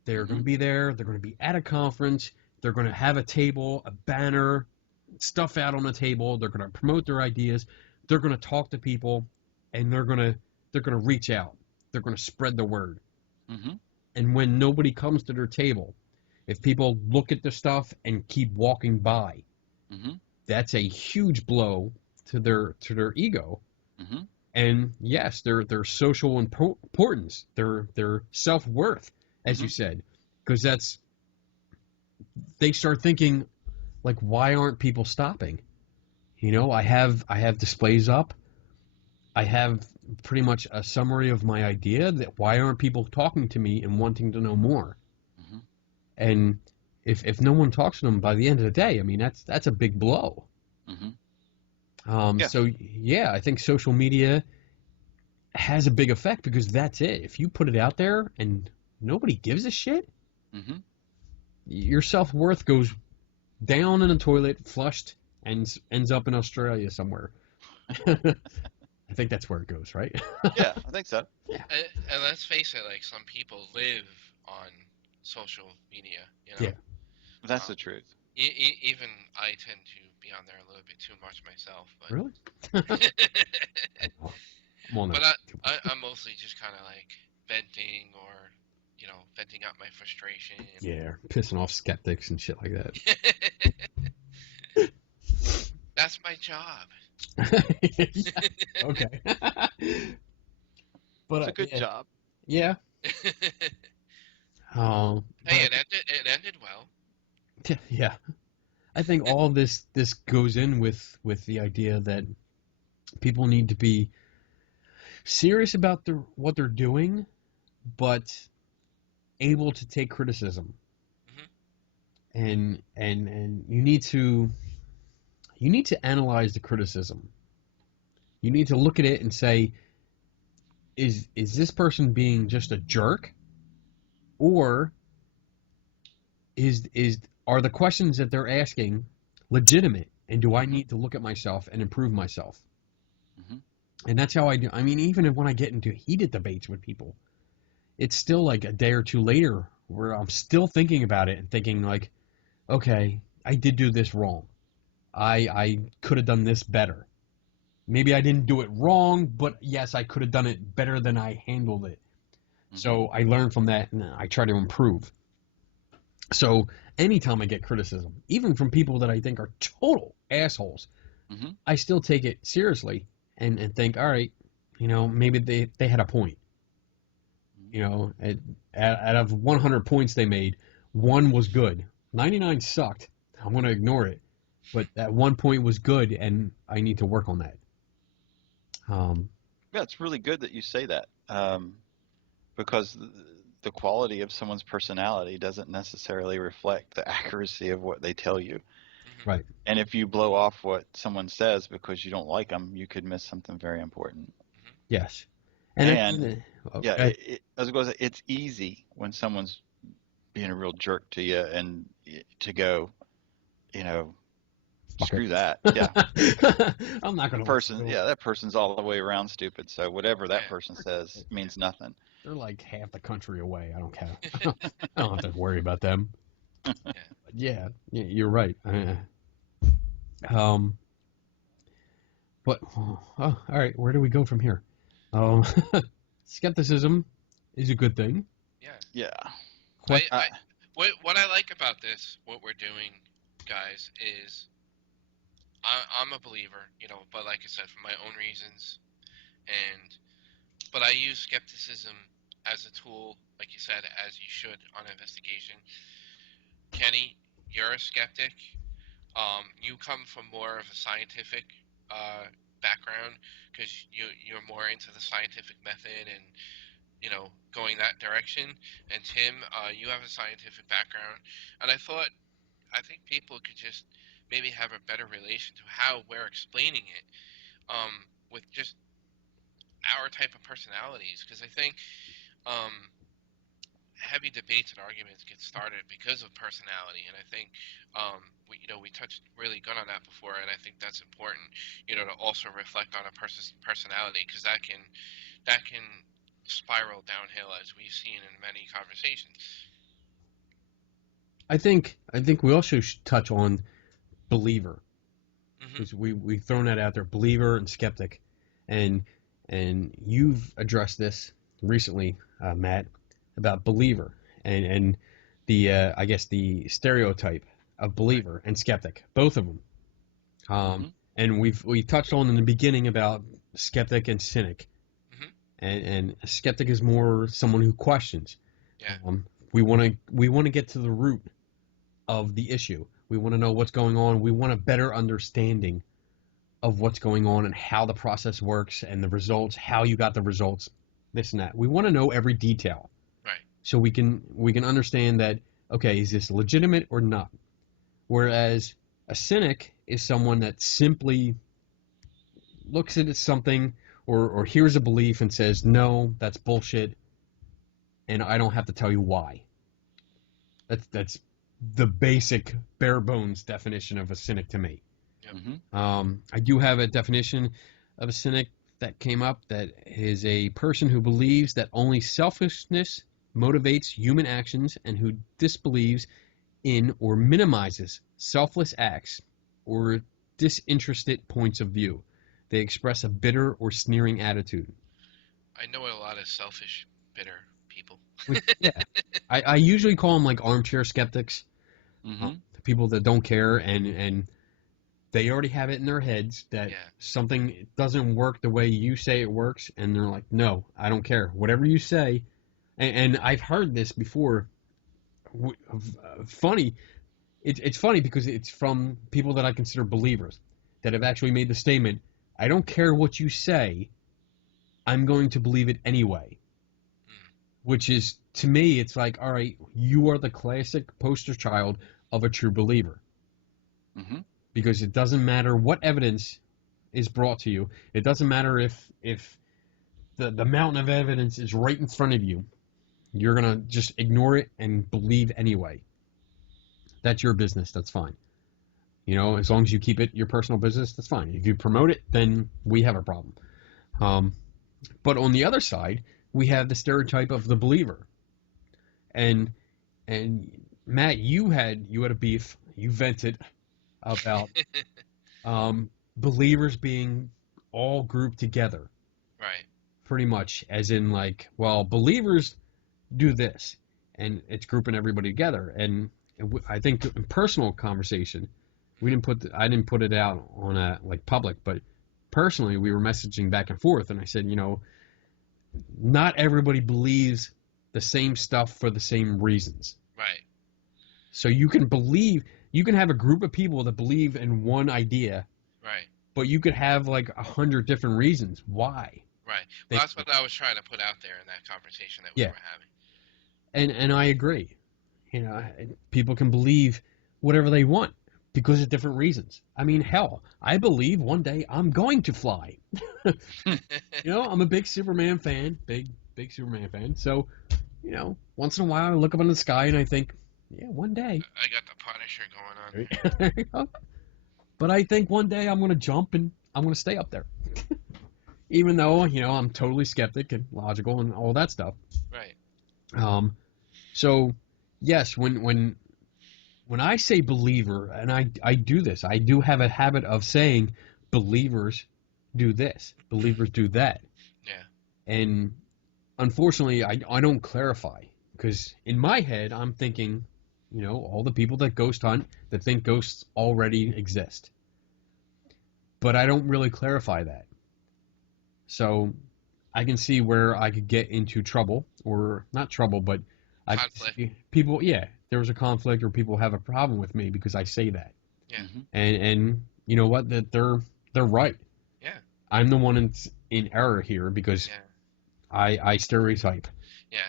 They're going Mm-hmm. to be there. They're going to be at a conference. They're going to have a table, a banner, stuff out on the table. They're going to promote their ideas. They're going to talk to people, and they're going to reach out. They're going to spread the word. Mm-hmm. And when nobody comes to their table, if people look at the stuff and keep walking by, Mm-hmm. that's a huge blow to their ego. Mm-hmm. And yes, their social importance, their self-worth, as Mm-hmm. you said, because they start thinking, like, why aren't people stopping? I have displays up. I have pretty much a summary of my idea, that why aren't people talking to me and wanting to know more? Mm-hmm. And if no one talks to them by the end of the day, I mean, that's a big blow. Yeah. So yeah, I think social media has a big effect, because that's it. If you put it out there and nobody gives a shit, Mm-hmm. your self-worth goes down in the toilet, flushed, and ends up in Australia somewhere. I think that's where it goes, right? Yeah, I think so. Yeah. And let's face it, like some people live on social media. Yeah. That's the truth. Even I tend to be on there a little bit too much myself, but Really? I'm on but that. I'm mostly just kind of like venting or venting out my frustration. Yeah, pissing off skeptics and shit like that. That's my job. Yeah, okay. But It's a good job. Yeah. Hey, it ended well. Yeah. I think all this goes in with the idea that people need to be serious about what they're doing, but able to take criticism. Mm-hmm. And you need to analyze the criticism. You need to look at it and say, is this person being just a jerk, or are the questions that they're asking legitimate, and do I need to look at myself and improve myself? Mm-hmm. And that's how I do. I mean, even when I get into heated debates with people, it's still like a day or two later where I'm still thinking about it and thinking like, okay, I did do this wrong. I could have done this better. Maybe I didn't do it wrong, but yes, I could have done it better than I handled it. So I learn from that and I try to improve. So anytime I get criticism, even from people that I think are total assholes, I still take it seriously and think, all right, maybe they had a point. Out of 100 points they made, one was good. 99 sucked. I'm going to ignore it. But that 1 point was good, and I need to work on that. Yeah, it's really good that you say that, because the quality of someone's personality doesn't necessarily reflect the accuracy of what they tell you. Right. And if you blow off what someone says because you don't like them, you could miss something very important. Yes. I was going to say, it's easy when someone's being a real jerk to you and to go, screw that. Yeah. I'm not going to. That person's all the way around stupid. So whatever that person says means nothing. They're like half the country away. I don't care. I don't have to worry about them. Yeah, you're right. But all right, where do we go from here? Skepticism is a good thing. Yeah. What I like about this, what we're doing, guys, is I'm a believer, but like I said, for my own reasons, but I use skepticism as a tool, like you said, as you should on investigation. Kenny, you're a skeptic. You come from more of a scientific background because you're more into the scientific method and going that direction. And Tim, you have a scientific background, and I think people could just maybe have a better relation to how we're explaining it, with just our type of personalities, because I think heavy debates and arguments get started because of personality, and I think we touched really good on that before, and I think that's important, to also reflect on a person's personality, because that can spiral downhill, as we've seen in many conversations. I think we also should touch on believer, because we've thrown that out there, believer and skeptic, and you've addressed this recently, Matt, about believer and the I guess the stereotype of believer and skeptic, both of them. And we touched on in the beginning about skeptic and cynic, and a skeptic is more someone who questions. We want to get to the root of the issue. We want to know what's going on. We want a better understanding of what's going on and how the process works and the results, how you got the results, this and that. We want to know every detail. Right. So we can understand that, okay, is this legitimate or not? Whereas a cynic is someone that simply looks at something or hears a belief and says, no, that's bullshit, and I don't have to tell you why. That's the basic bare bones definition of a cynic to me. I do have a definition of a cynic that came up, that is a person who believes that only selfishness motivates human actions and who disbelieves in or minimizes selfless acts or disinterested points of view. They express a bitter or sneering attitude. I know a lot of selfish, bitter people. I usually call them like armchair skeptics. People that don't care and they already have it in their heads that something doesn't work the way you say it works, and they're like, no, I don't care. Whatever you say. And I've heard this before. Funny. It's funny because it's from people that I consider believers that have actually made the statement, I don't care what you say, I'm going to believe it anyway. Which is, to me, it's like, all right, you are the classic poster child of a true believer. Because it doesn't matter what evidence is brought to you. It doesn't matter if the mountain of evidence is right in front of you. You're going to just ignore it and believe anyway. That's your business. That's fine. As long as you keep it your personal business, that's fine. If you promote it, then we have a problem. But on the other side, we have the stereotype of the believer. And Matt, you had a beef. You vented about believers being all grouped together, Right. pretty much, as in like, well, believers do this, and it's grouping everybody together. And I think in personal conversation, I didn't put it out on a like public, but personally, we were messaging back and forth, and I said, not everybody believes the same stuff for the same reasons. Right. So you can have a group of people that believe in one idea, Right. but you could have like 100 different reasons why. Right. Well, that's what I was trying to put out there in that conversation that we were having. And I agree. People can believe whatever they want because of different reasons. I mean, hell, I believe one day I'm going to fly. I'm a big Superman fan, big Superman fan. So, once in a while I look up in the sky and I think, yeah, one day. I got the Punisher going on. There you go. But I think one day I'm going to jump and I'm going to stay up there. Even though, I'm totally skeptic and logical and all that stuff. Right. So, yes, when I say believer, and I do this, I do have a habit of saying believers do this, believers do that. Yeah. And unfortunately, I don't clarify, because in my head, I'm thinking, all the people that ghost hunt, that think ghosts already exist. But I don't really clarify that. So I can see where I could get into trouble, or not trouble, but people, there was a conflict, or people have a problem with me because I say that. Yeah. Mm-hmm. And you know what? That they're right. Yeah. I'm the one in error here because I stereotype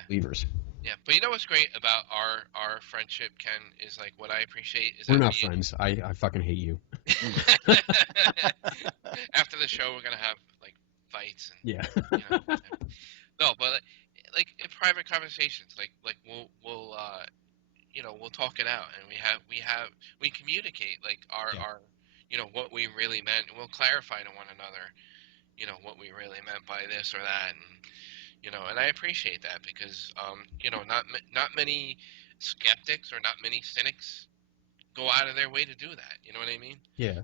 believers. Yeah, but you know what's great about our friendship, Ken, is like what I appreciate is we're that not friends. I fucking hate you. After the show, we're gonna have like fights and Yeah. No, but like in private conversations, like we'll talk it out, and we communicate like our what we really meant, and we'll clarify to one another what we really meant by this or that, and I appreciate that because not many skeptics or not many cynics go out of their way to do that. You know what I mean? Yeah.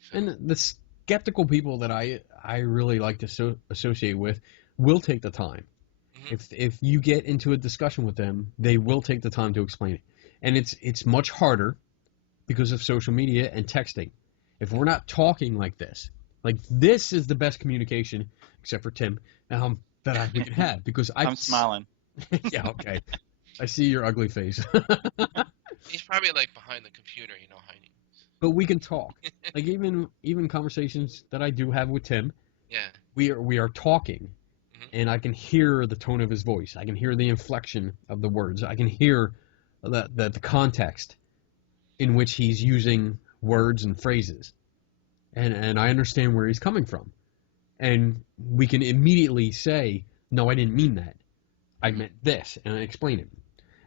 So, And the skeptical people that I really like to associate with will take the time. mm-hmm. If you get into a discussion with them, they will take the time to explain it. And it's much harder because of social media and texting. If we're not talking like this is the best communication, except for Tim, that we can have, because I'm smiling. Yeah, okay. I see your ugly face. He's probably like behind the computer, hiding. But we can talk. Like even conversations that I do have with Tim. Yeah. We are talking, mm-hmm. and I can hear the tone of his voice. I can hear the inflection of the words. I can hear the context in which he's using words and phrases. And I understand where he's coming from. And we can immediately say, no, I didn't mean that. I meant this, and I explain it.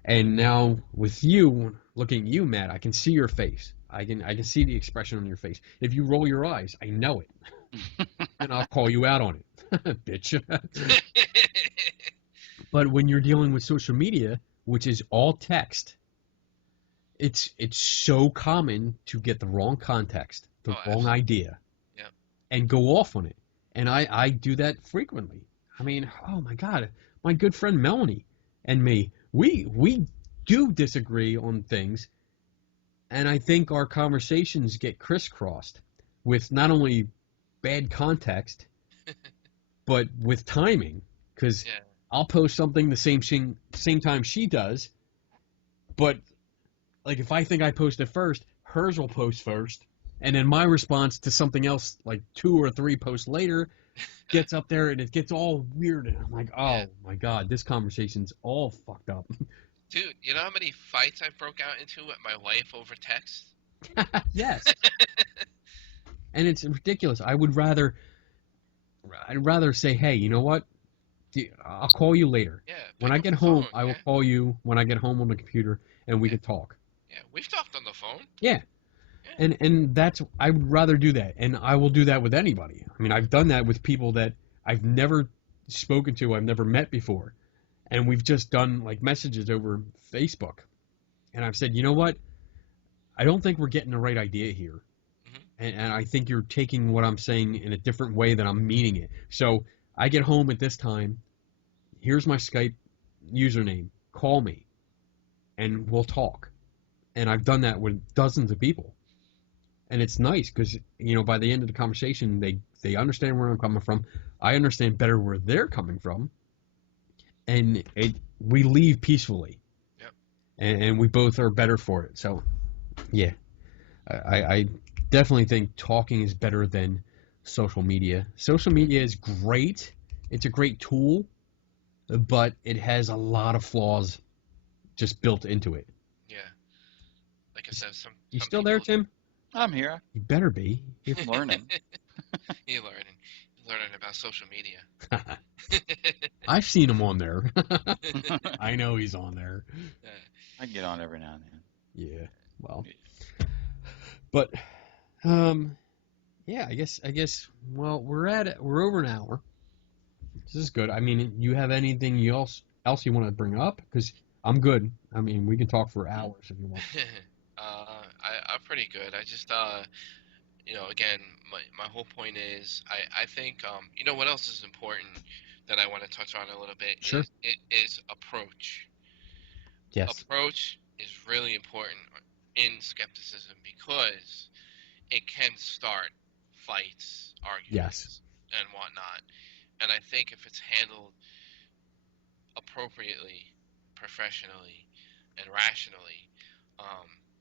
And now with you, looking at you, Matt, I can see your face. I can see the expression on your face. If you roll your eyes, I know it. And I'll call you out on it. Bitch. But when you're dealing with social media, which is all text, it's so common to get the wrong context, the wrong idea, and go off on it. And I do that frequently. I mean, oh my God, my good friend Melanie and me, we do disagree on things, and I think our conversations get crisscrossed with not only bad context, but with timing. Because I'll post something the same time she does, but like if I think I posted first, hers will post first, and then my response to something else like 2 or 3 posts later gets up there, and it gets all weird, and I'm like, oh my God, this conversation's all fucked up. Dude, you know how many fights I broke out into with my wife over text? Yes. And it's ridiculous. I'd rather say, hey, you know what? I'll call you later. Yeah. When I get home, I will call you when I get home on the computer, and we can talk. Yeah, we've talked on the phone. Yeah. And that's, I would rather do that, and I will do that with anybody. I mean, I've done that with people that I've never spoken to, I've never met before, and we've just done like messages over Facebook, and I've said, you know what, I don't think we're getting the right idea here. And I think you're taking what I'm saying in a different way than I'm meaning it. So I get home at this time. Here's my Skype username. Call me, and we'll talk. And I've done that with dozens of people. And it's nice because, by the end of the conversation, they understand where I'm coming from. I understand better where they're coming from. And we leave peacefully. Yep. And we both are better for it. So, yeah. I definitely think talking is better than social media. Social media is great. It's a great tool, but it has a lot of flaws just built into it. Yeah. Like I said, You some still there, people- Tim? I'm here. You better be. You're learning. You're learning about social media. I've seen him on there. I know he's on there. I get on every now and then. Yeah. Well. But yeah, I guess well, we're over an hour. This is good. I mean, you have anything else you want to bring up? Because I'm good. I mean, we can talk for hours if you want. I'm pretty good. I just, again, my whole point is, I think, what else is important that I want to touch on a little bit Sure. is approach. Yes. Approach is really important in skepticism because it can start fights, arguments, and whatnot. And I think if it's handled appropriately, professionally, and rationally,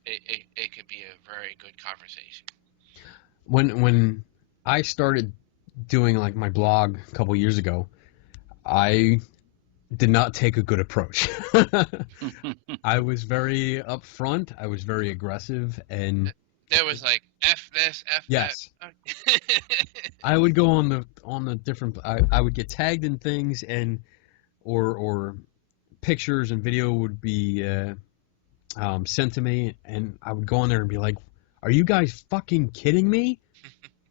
it could be a very good conversation. When I started doing like my blog a couple years ago, I did not take a good approach. I was very upfront. I was very aggressive, and there was like F this, F yes. that. I would go on the different. I would get tagged in things, and or pictures and video would be sent to me, and I would go on there and be like, "Are you guys fucking kidding me?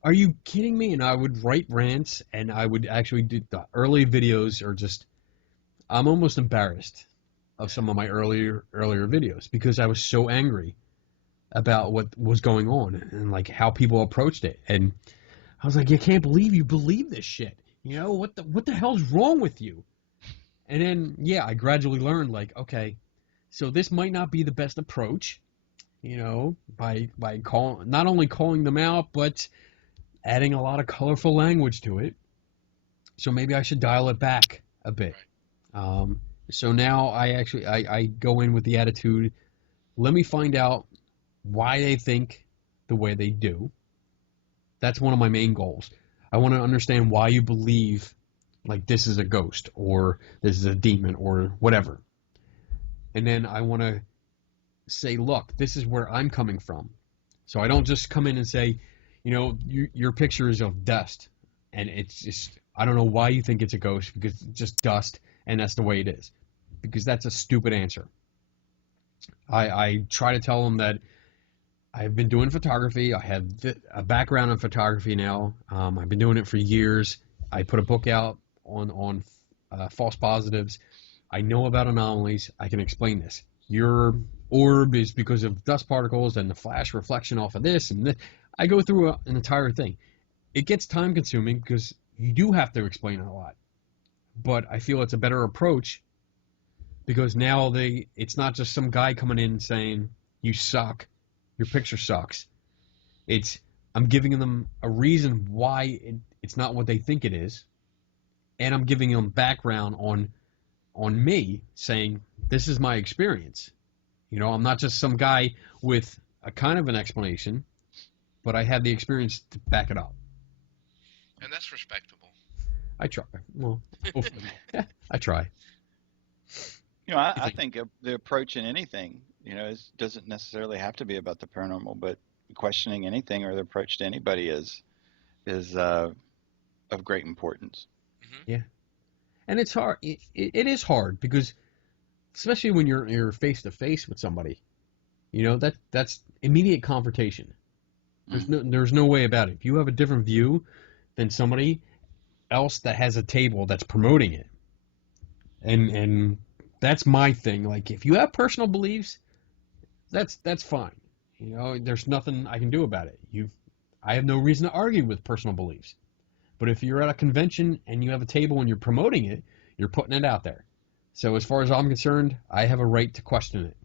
Are you kidding me?" And I would write rants, and I would actually do the early videos are just. I'm almost embarrassed of some of my earlier videos because I was so angry about what was going on and like how people approached it, and I was like, "You can't believe you believe this shit. What the hell's wrong with you?" And then I gradually learned like, okay, so this might not be the best approach, by not only calling them out but adding a lot of colorful language to it. So maybe I should dial it back a bit. So now I go in with the attitude, let me find out why they think the way they do. That's one of my main goals. I want to understand why you believe like this is a ghost or this is a demon or whatever. And then I want to say, look, this is where I'm coming from. So I don't just come in and say, your picture is of dust and it's just, I don't know why you think it's a ghost because it's just dust and that's the way it is. Because that's a stupid answer. I try to tell them that I've been doing photography. I have a background in photography now. I've been doing it for years. I put a book out on false positives. I know about anomalies. I can explain this. Your orb is because of dust particles and the flash reflection off of this and this. I go through an entire thing. It gets time consuming because you do have to explain it a lot. But I feel it's a better approach because now it's not just some guy coming in saying, you suck, your picture sucks. I'm giving them a reason why it's not what they think it is, and I'm giving them background on me, saying, this is my experience. I'm not just some guy with a kind of an explanation, but I have the experience to back it up. And that's respectable. I try. Well, hopefully. I try. I think the approach in anything, doesn't necessarily have to be about the paranormal, but questioning anything or the approach to anybody is of great importance. Mm-hmm. Yeah. And it's hard. It is hard because, especially when you're face to face with somebody, that's immediate confrontation. There's no way about it. If you have a different view than somebody else that has a table that's promoting it, and that's my thing. Like if you have personal beliefs, that's fine. You know, there's nothing I can do about it. I have no reason to argue with personal beliefs. But if you're at a convention and you have a table and you're promoting it, you're putting it out there. So as far as I'm concerned, I have a right to question it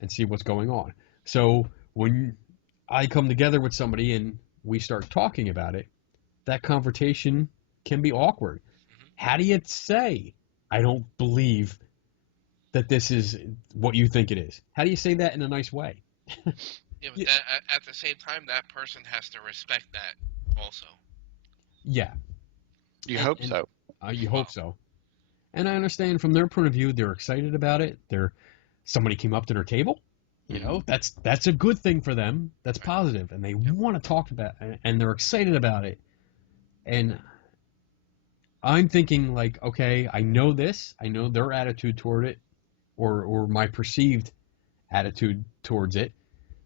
and see what's going on. So when I come together with somebody and we start talking about it, that confrontation can be awkward. How do you say, I don't believe that this is what you think it is? How do you say that in a nice way? Yeah, but at the same time, that person has to respect that also. Yeah. You hope so. You hope so. And I understand from their point of view, they're excited about it. Somebody came up to their table. You know, that's a good thing for them. That's positive, and they want to talk about it, and they're excited about it. And I'm thinking like, okay, I know this. I know their attitude toward it, or my perceived attitude towards it,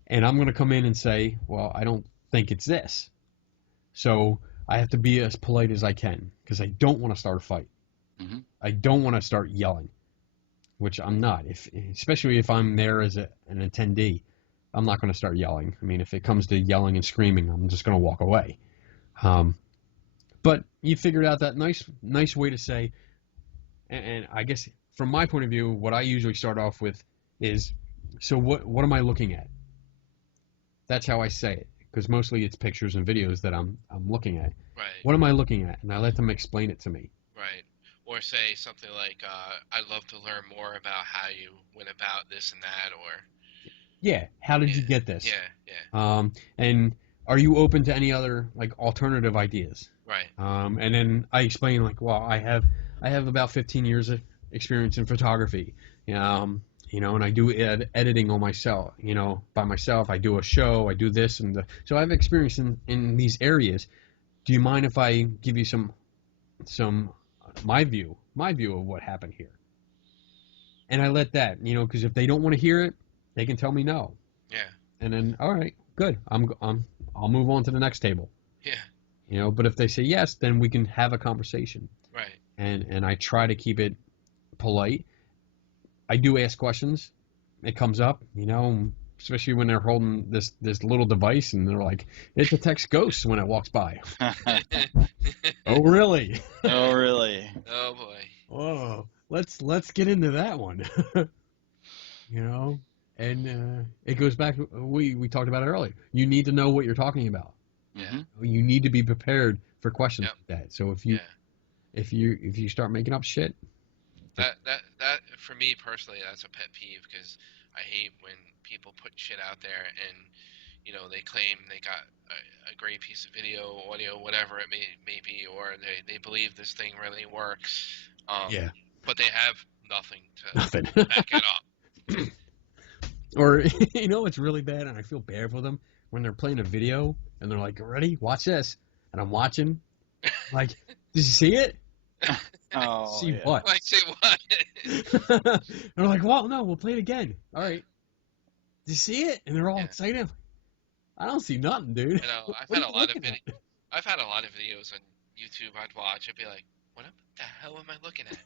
and I'm going to come in and say, well, I don't think it's this. So I have to be as polite as I can because I don't want to start a fight. I don't want to start yelling, which I'm not. Especially if I'm there as an attendee, I'm not going to start yelling. I mean, if it comes to yelling and screaming, I'm just going to walk away. But you figured out that nice way to say, and I guess from my point of view, what I usually start off with is, so what am I looking at? That's how I say it, because mostly it's pictures and videos that I'm looking at. Right. What am I looking at? And I let them explain it to me. Right. Or say something like, I'd love to learn more about how you went about this and that, or... Yeah, how did you get this? Yeah. And are you open to any other, like, alternative ideas? Right. And then I explain, like, well, I have about 15 years of experience in photography. You know, and I do editing on myself, by myself. I do a show, I do this, so I have experience in these areas. Do you mind if I give you some my view of what happened here? And I let that, because if they don't want to hear it, they can tell me no. Yeah. And then, all right, good. I'll move on to the next table. Yeah. But if they say yes, then we can have a conversation. Right. And I try to keep it polite. I do ask questions. It comes up, especially when they're holding this little device and they're like, it detects ghosts when it walks by. Oh, really? Oh, really? Oh, boy. Oh, let's get into that one. And it goes back to we talked about it earlier. You need to know what you're talking about. Yeah. You need to be prepared for questions like that. So if you start making up shit, that for me personally, that's a pet peeve, because I hate when people put shit out there and they claim they got a great piece of video, audio, whatever it may be, or they believe this thing really works. But they have nothing to back it up. Or it's really bad, and I feel bad for them when they're playing a video and they're like, "Ready? Watch this," and I'm watching. Like, did you see it? Oh, see what? Like, see what? They're like, "Well, no, we'll play it again." All right. Did you see it? And they're all excited. I don't see nothing, dude. I've had a lot of videos on YouTube I'd watch. I'd be like, what the hell am I looking at?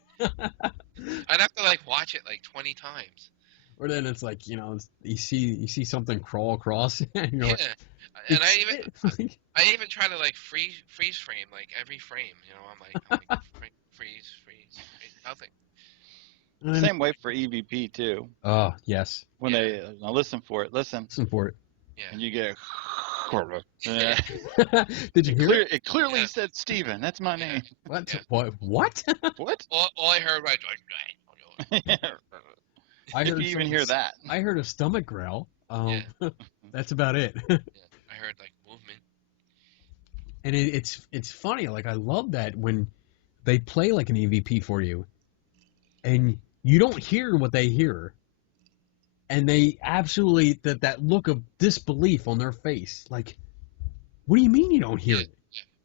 I'd have to watch it 20 times. Or then it's like, you see something crawl across, and you're like, and I even try to freeze frame every frame. I'm like freeze, nothing. Same way for EVP too. Oh, yes. When they listen for it. Listen for it. Yeah. And you get. Did you hear it? It clearly said Steven. That's my name. What? Yeah. What? What? All I heard I heard if you even hear that. I heard a stomach growl. That's about it. Yeah, I heard movement. And it's funny. I love that when they play an EVP for you, and you don't hear what they hear, and they absolutely that look of disbelief on their face. Like, what do you mean you don't hear it?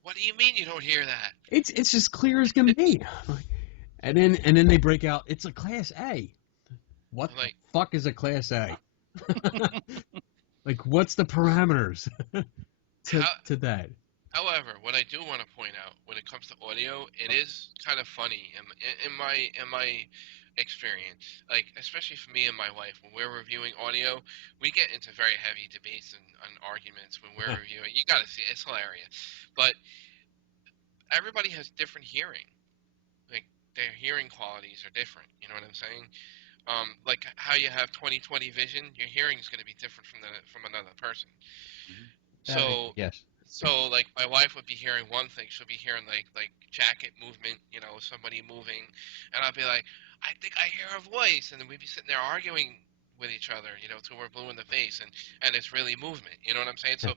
What do you mean you don't hear that? It's as clear as can be. And then they break out. It's a Class A. What the fuck is a Class A? What's the parameters to that? However, what I do want to point out when it comes to audio, it is kind of funny. In my experience. Like, especially for me and my wife, when we're reviewing audio, we get into very heavy debates and arguments when we're reviewing. You got to see it's hilarious, but everybody has different hearing. Like, their hearing qualities are different. You know what I'm saying? Like how you have 20/20 vision, your hearing is going to be different from another person. So Yes. so like my wife would be hearing one thing, she'll be hearing like jacket movement, somebody moving, and I'll be like, I think I hear a voice, and then we'd be sitting there arguing with each other, till we're blue in the face, and it's really movement. You know what I'm saying? So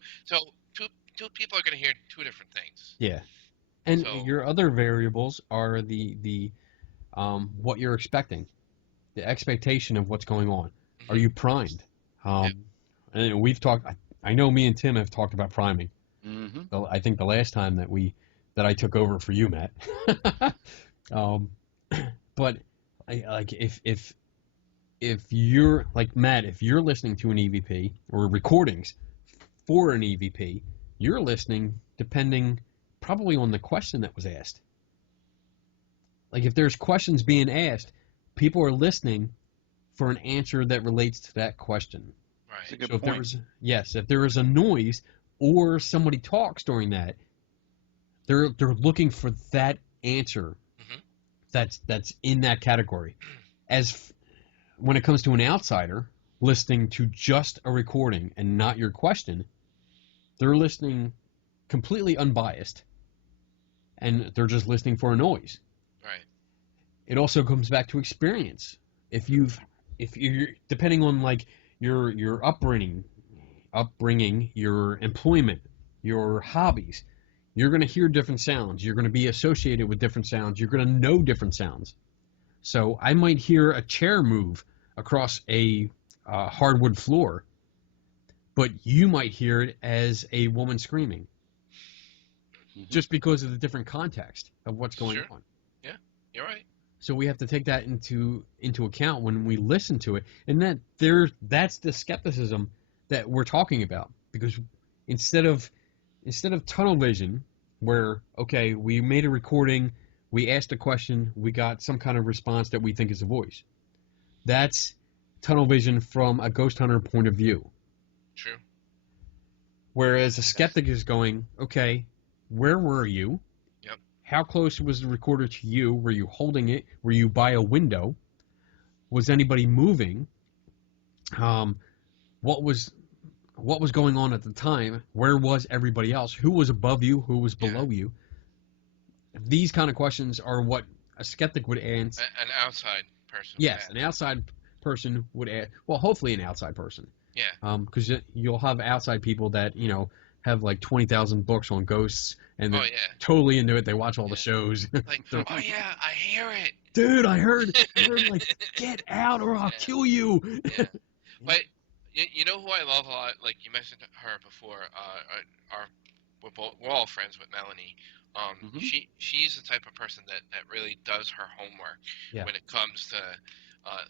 two people are going to hear two different things. Yeah. And So your other variables are the what you're expecting, the expectation of what's going on. mhm. Are you primed? Yep. And we've talked. I know me and Tim have talked about priming. Mm-hmm. So I think the last time that I took over for you, Matt. But like if you're like Matt, if you're listening to an EVP or recordings for an EVP, you're listening depending probably on the question that was asked. Like if there's questions being asked, people are listening for an answer that relates to that question. That's a Right. good So if point. if there is a noise or somebody talks during that, they're looking for that answer Mhm. that's in that category. When it comes to an outsider listening to just a recording and not your question, they're listening completely unbiased, and they're just listening for a noise. Right. It also comes back to experience. If you're depending on like your upbringing, your employment, your hobbies, you're going to hear different sounds. You're going to be associated with different sounds. You're going to know different sounds. So I might hear a chair move across a hardwood floor, but you might hear it as a woman screaming, Mm-hmm. just because of the different context of what's going Sure. on. Yeah, you're right. So we have to take that into account when we listen to it, and that's the skepticism that we're talking about. Because instead of tunnel vision, where okay, we made a recording, we asked a question, we got some kind of response that we think is a voice. That's tunnel vision from a ghost hunter point of view. True. Whereas a skeptic is going, okay, where were you? Yep. How close was the recorder to you? Were you holding it? Were you by a window? Was anybody moving? What was going on at the time? Where was everybody else? Who was above you? Who was below you? These kind of questions are what a skeptic would answer. An outside person. Yes, an outside person would ask. Well, hopefully an outside person. Yeah. Because you'll have outside people that have like 20,000 books on ghosts and they're totally into it. They watch all the shows. Like, oh yeah, I hear it. Dude, I heard like, get out or I'll kill you. Yeah. But you know who I love a lot? Like you mentioned her before. We're all friends with Melanie. Mhm. She's the type of person that really does her homework when it comes to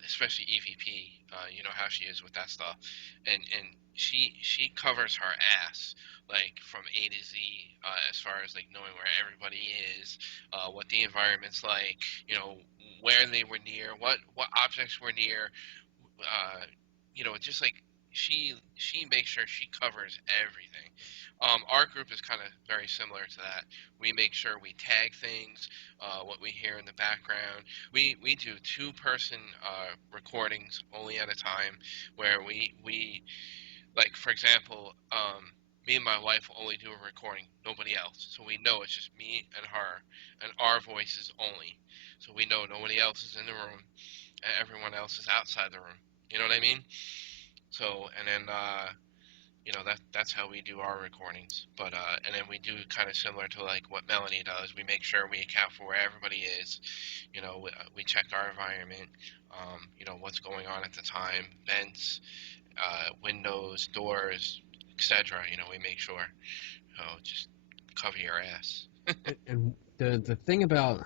especially EVP. You know how she is with that stuff, and she covers her ass like from A to Z as far as like knowing where everybody is, what the environment's like, where they were near, what objects were near, just like she makes sure she covers everything. Our group is kind of very similar to that. We make sure we tag things, what we hear in the background. We do two-person recordings only at a time, where we like, for example, me and my wife will only do a recording, nobody else. So we know it's just me and her, and our voices only. So we know nobody else is in the room, and everyone else is outside the room. You know what I mean? So, and then that's how we do our recordings. But and then we do kind of similar to like what Melanie does. We make sure we account for where everybody is. We check our environment. What's going on at the time, vents, windows, doors, etc. We make sure. Just cover your ass. And the thing about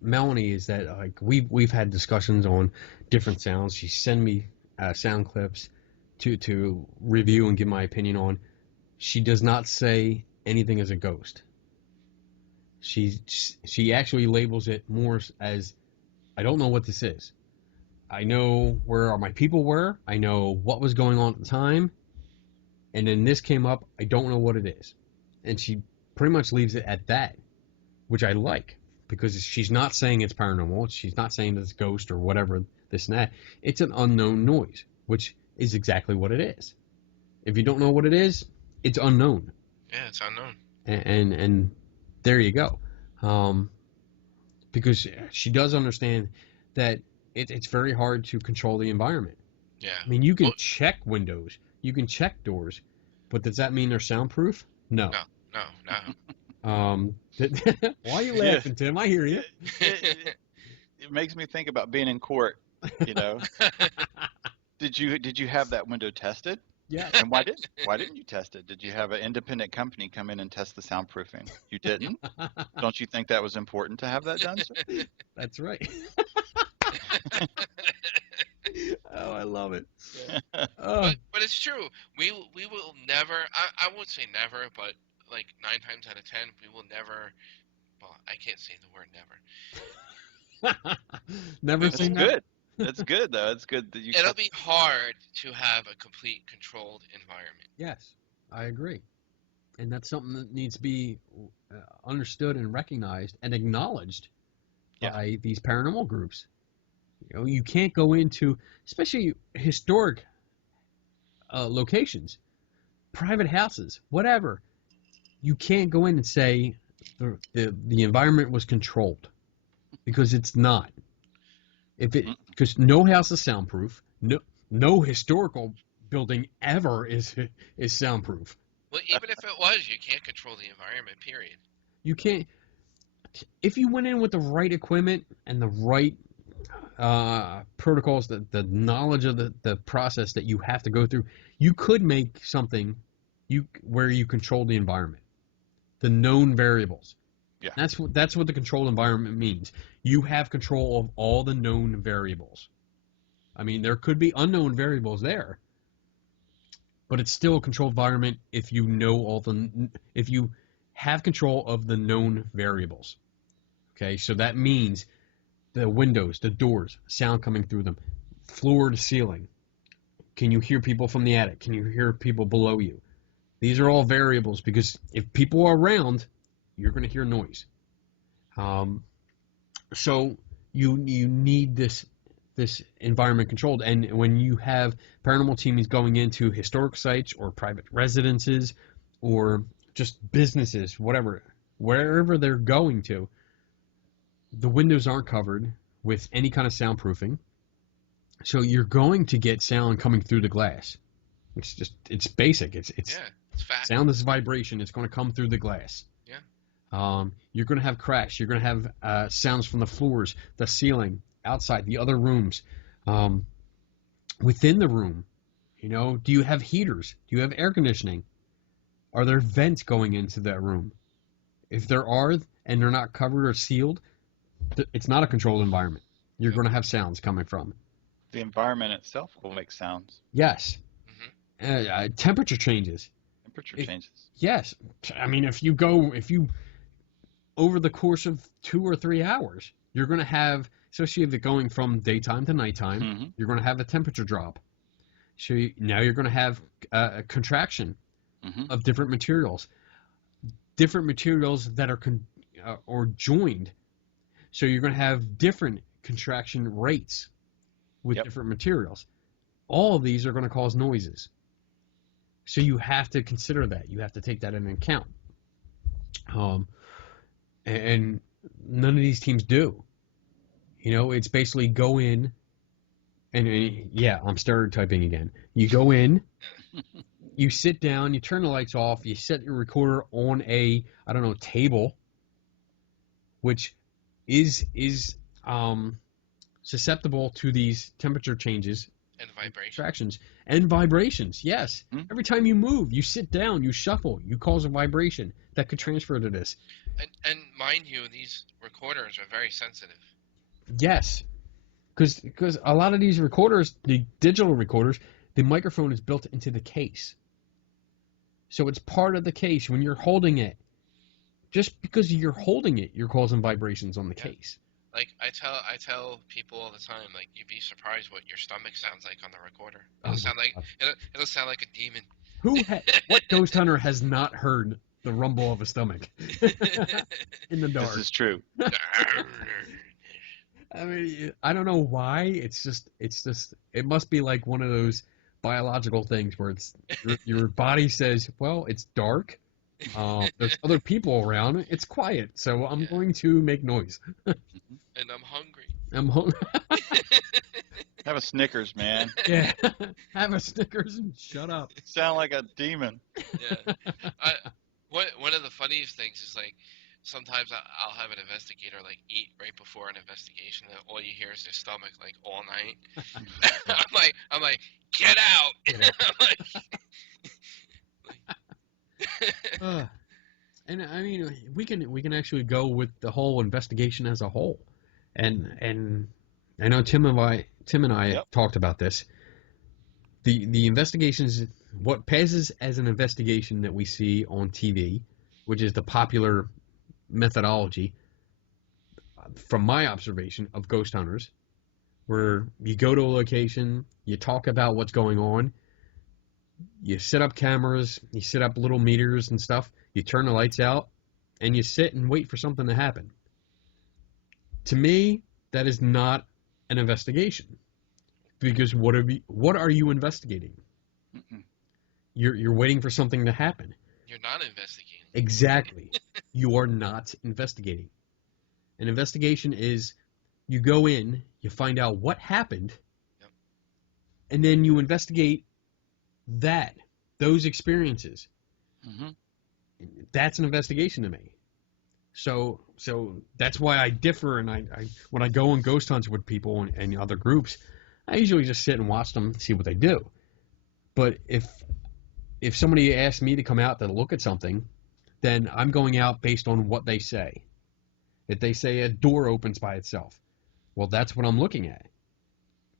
Melanie is that like we've had discussions on different sounds. She sent me sound clips to review and give my opinion on. She does not say anything as a ghost. She actually labels it more as I don't know what this is. I know where all my people were. I know what was going on at the time. And then this came up. I don't know what it is. And she pretty much leaves it at that, which I like, because she's not saying it's paranormal. She's not saying it's ghost or whatever, this and that. It's an unknown noise, which is exactly what it is. If you don't know what it is, it's unknown. Yeah, it's unknown. And there you go. Because she does understand that it's very hard to control the environment. Yeah. I mean, you can check windows, you can check doors, but does that mean they're soundproof? No. No. Why are you laughing, Tim? I hear you. It makes me think about being in court. You know, did you have that window tested? Yeah. And why didn't you test it? Did you have an independent company come in and test the soundproofing? You didn't? Don't you think that was important to have that done, sir? That's right. Oh, I love it. But it's true. We will never. I won't say never, but like 9 times out of 10, we will never. Well, I can't say the word never. Never That's seen that. good. That's good though. It's good that you. It'll be hard to have a complete controlled environment. Yes, I agree, and that's something that needs to be understood and recognized and acknowledged by these paranormal groups. You know, you can't go into, especially historic locations, private houses, whatever. You can't go in and say the environment was controlled, because it's not. Because no house is soundproof. No historical building ever is soundproof. Well, even if it was, you can't control the environment. Period. You can't. If you went in with the right equipment and the right protocols, the knowledge of the process that you have to go through, you could make something where you control the environment, the known variables. Yeah. That's what the controlled environment means. You have control of all the known variables. I mean, there could be unknown variables there, but it's still a controlled environment if you know if you have control of the known variables. Okay, so that means the windows, the doors, sound coming through them, floor to ceiling. Can you hear people from the attic? Can you hear people below you? These are all variables, because if people are around, you're going to hear noise. So you need this environment controlled. And when you have paranormal teams going into historic sites or private residences or just businesses, wherever they're going to, the windows aren't covered with any kind of soundproofing. So you're going to get sound coming through the glass. It's basic. It's fact. Sound is vibration. It's going to come through the glass. You're going to have cracks. You're going to have sounds from the floors, the ceiling, outside, the other rooms, within the room. You know, do you have heaters? Do you have air conditioning? Are there vents going into that room? If there are and they're not covered or sealed, it's not a controlled environment. You're going to have sounds coming from. The environment itself will make sounds. Yes. Mm-hmm. Temperature changes. Changes. Yes. I mean, if you over the course of 2 or 3 hours, you're going to have, especially if it's going from daytime to nighttime, you're going to have a temperature drop. So now you're going to have a contraction of different materials that are or joined. So you're going to have different contraction rates with different materials. All of these are going to cause noises. So you have to consider that. You have to take that into account. And none of these teams do. You know, it's basically go in, and I'm stereotyping again. You go in, you sit down, you turn the lights off, you set your recorder on a, table, which is susceptible to these temperature changes. And vibrations. And vibrations, yes. Every time you move, you sit down, you shuffle, you cause a vibration that could transfer to this. And mind you, these recorders are very sensitive. Yes. Because a lot of these recorders, the digital recorders, the microphone is built into the case. So it's part of the case when you're holding it. Just because you're holding it, you're causing vibrations on the case. Like I tell people all the time, like you'd be surprised what your stomach sounds like on the recorder. Oh It'll my sound like God. it'll sound like a demon. What ghost hunter has not heard the rumble of a stomach in the This dark? is true. I mean, I don't know why. It must be like one of those biological things where it's your body says, well, it's dark. There's other people around. It's quiet, so I'm Yeah. going to make noise. And I'm hungry. I'm home. Have a Snickers, man. Yeah. Have a Snickers and shut up. Sound like a demon. Yeah. One of the funniest things is like sometimes I'll have an investigator like eat right before an investigation, and all you hear is their stomach like all night. I'm like, get out! Get out. I'm like, And I mean, we can actually go with the whole investigation as a whole, and I know Tim and I Yep. talked about this. The investigations, what passes as an investigation that we see on TV, which is the popular methodology, from my observation of ghost hunters, where you go to a location, you talk about what's going on, you set up cameras, you set up little meters and stuff, you turn the lights out, and you sit and wait for something to happen. To me, that is not an investigation, because what are you investigating? Mm-mm. You're waiting for something to happen. you're not investigating. Exactly. You are not investigating. An investigation is you go in, you find out what happened, Yep. and then you investigate those experiences. Mm-hmm. That's an investigation to me. So that's why I differ, and I when I go on ghost hunts with people and other groups, I usually just sit and watch them, see what they do. But if somebody asks me to come out to look at something, then I'm going out based on what they say. If they say a door opens by itself, well, that's what I'm looking at.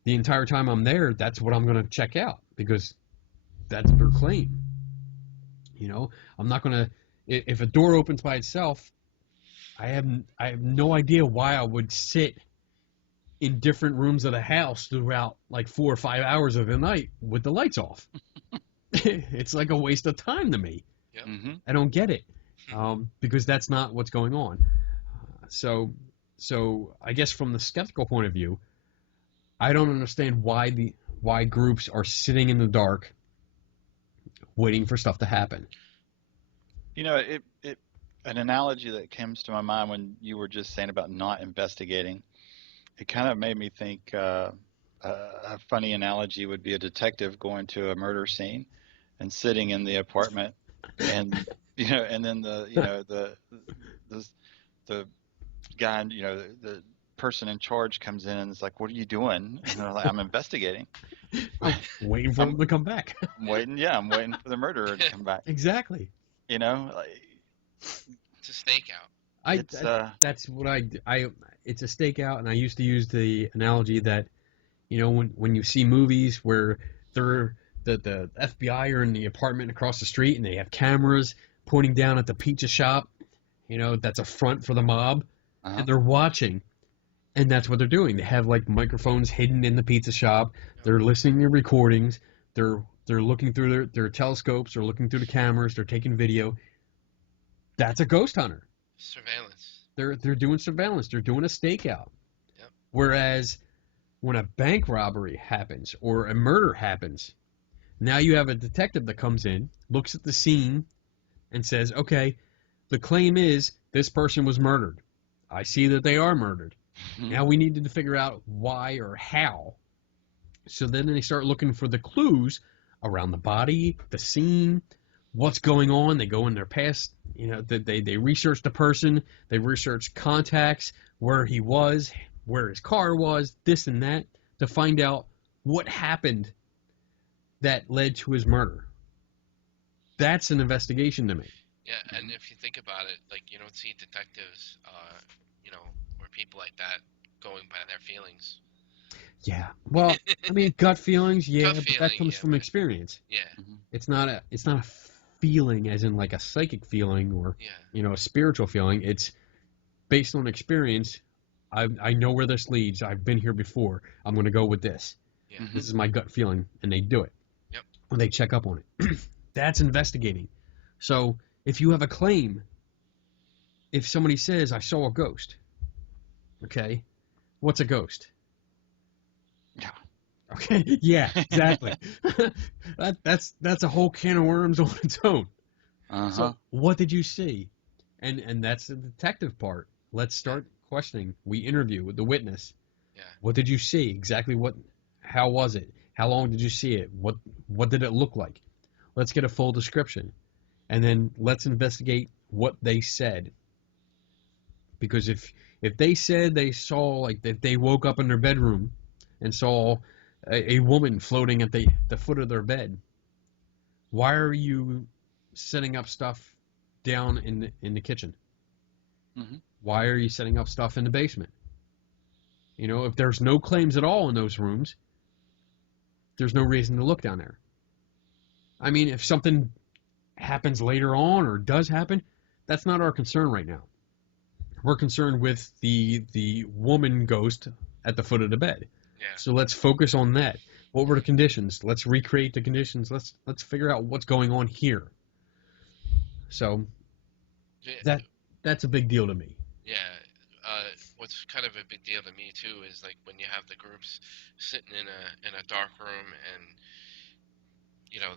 The entire time I'm there, that's what I'm going to check out, because that's their claim. You know, I'm not going to, if a door opens by itself, I have no idea why I would sit in different rooms of the house throughout like 4 or 5 hours of the night with the lights off. It's like a waste of time to me. Yep. Mm-hmm. I don't get it, because that's not what's going on. So I guess from the skeptical point of view, I don't understand why groups are sitting in the dark waiting for stuff to happen. You know, an analogy that comes to my mind when you were just saying about not investigating, it kind of made me think a funny analogy would be a detective going to a murder scene and sitting in the apartment, and and then the guy, the person in charge comes in and is like, "What are you doing?" And they're like, "I'm investigating." Waiting for them to come back. I'm waiting for the murderer to come back. Exactly. It's a stakeout. That's what it's a stakeout, and I used to use the analogy that, when you see movies where the FBI are in the apartment across the street and they have cameras pointing down at the pizza shop, that's a front for the mob, Uh-huh. and they're watching, and that's what they're doing. They have like microphones hidden in the pizza shop. They're listening to recordings. They're looking through their telescopes. They're looking through the cameras. They're taking video. That's a ghost hunter. Surveillance. They're doing surveillance. They're doing a stakeout. Yep. Whereas when a bank robbery happens or a murder happens, now you have a detective that comes in, looks at the scene, and says, okay, the claim is this person was murdered. I see that they are murdered. Mhm. Now we need to figure out why or how. So then they start looking for the clues around the body, the scene, what's going on. They go in their past, they research the person, they research contacts, where he was, where his car was, this and that, to find out what happened that led to his murder. That's an investigation to me. Yeah, and if you think about it, like you don't see detectives, or people like that going by their feelings. Yeah. Well, I mean, gut feelings, yeah, Gut but that feeling, comes yeah, from but- experience. Yeah, It's not a feeling as in like a psychic feeling or yeah. a spiritual feeling. It's based on experience. I know where this leads. I've been here before. I'm going to go with this. Yeah. Mhm. This is my gut feeling, and they do it. Yep. Or they check up on it. That's investigating. So if you have a claim, if somebody says, I saw a ghost, okay, what's a ghost? Yeah. Okay, yeah, exactly. That's a whole can of worms on its own. Uh-huh. So what did you see? And that's the detective part. Let's start questioning. We interview with the witness. Yeah. What did you see? Exactly how was it? How long did you see it? What did it look like? Let's get a full description. And then let's investigate what they said. Because if they said they saw, like, that they woke up in their bedroom and saw a woman floating at the foot of their bed, why are you setting up stuff down in the kitchen? Mhm. Why are you setting up stuff in the basement? You know, if there's no claims at all in those rooms, there's no reason to look down there. I mean, if something happens later on or does happen, that's not our concern right now. We're concerned with the woman ghost at the foot of the bed. Yeah. So let's focus on that. What were the conditions? Let's recreate the conditions. Let's figure out what's going on here. So Yeah. that's a big deal to me. Yeah. What's kind of a big deal to me too is like when you have the groups sitting in a dark room and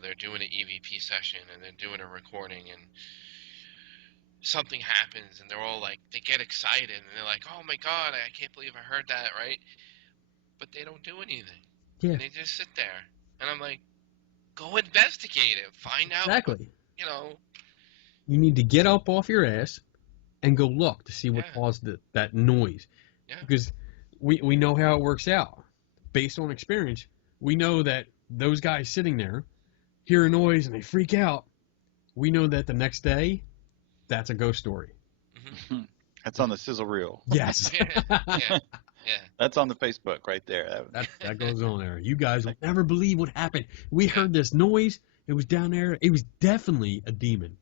they're doing an EVP session and they're doing a recording and something happens and they're all like they get excited and they're like, oh my god, I can't believe I heard that, right? But they don't do anything. Yeah. And they just sit there and I'm like, go investigate it, find out. Exactly. You You need to get up off your ass and go look to see what Yeah. caused that noise. Yeah. Because we know how it works out. Based on experience, we know that those guys sitting there hear a noise and they freak out. We know that the next day, that's a ghost story. That's on the sizzle reel. Yes. Yeah. That's on the Facebook right there. That goes on there. You guys will never believe what happened. We heard this noise. It was down there. It was definitely a demon.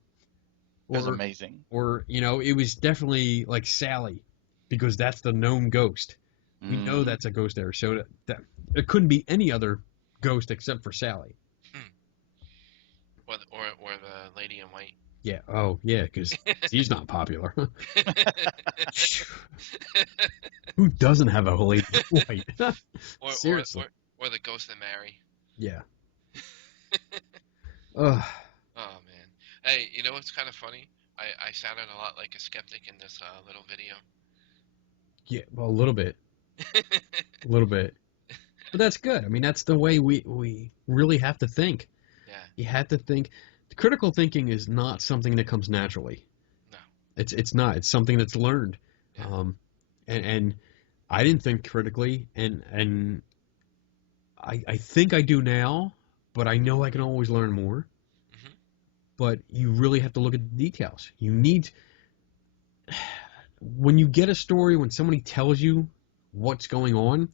It was amazing. Or, it was definitely like Sally, because that's the known ghost. We know that's a ghost there. So that it couldn't be any other ghost except for Sally. Or the lady in white. Yeah. Oh, yeah, because she's not popular. Who doesn't have a lady in white? Seriously. Or the ghost of Mary. Yeah. Oh man. Hey, you know what's kind of funny? I sounded a lot like a skeptic in this little video. Yeah, well, a little bit. A little bit. But that's good. I mean, that's the way we really have to think. Yeah. You have to think. Critical thinking is not something that comes naturally. No. It's not. It's something that's learned. Yeah. And I didn't think critically, and I think I do now, but I know I can always learn more. Mhm. But you really have to look at the details. You need, when you get a story, when somebody tells you what's going on,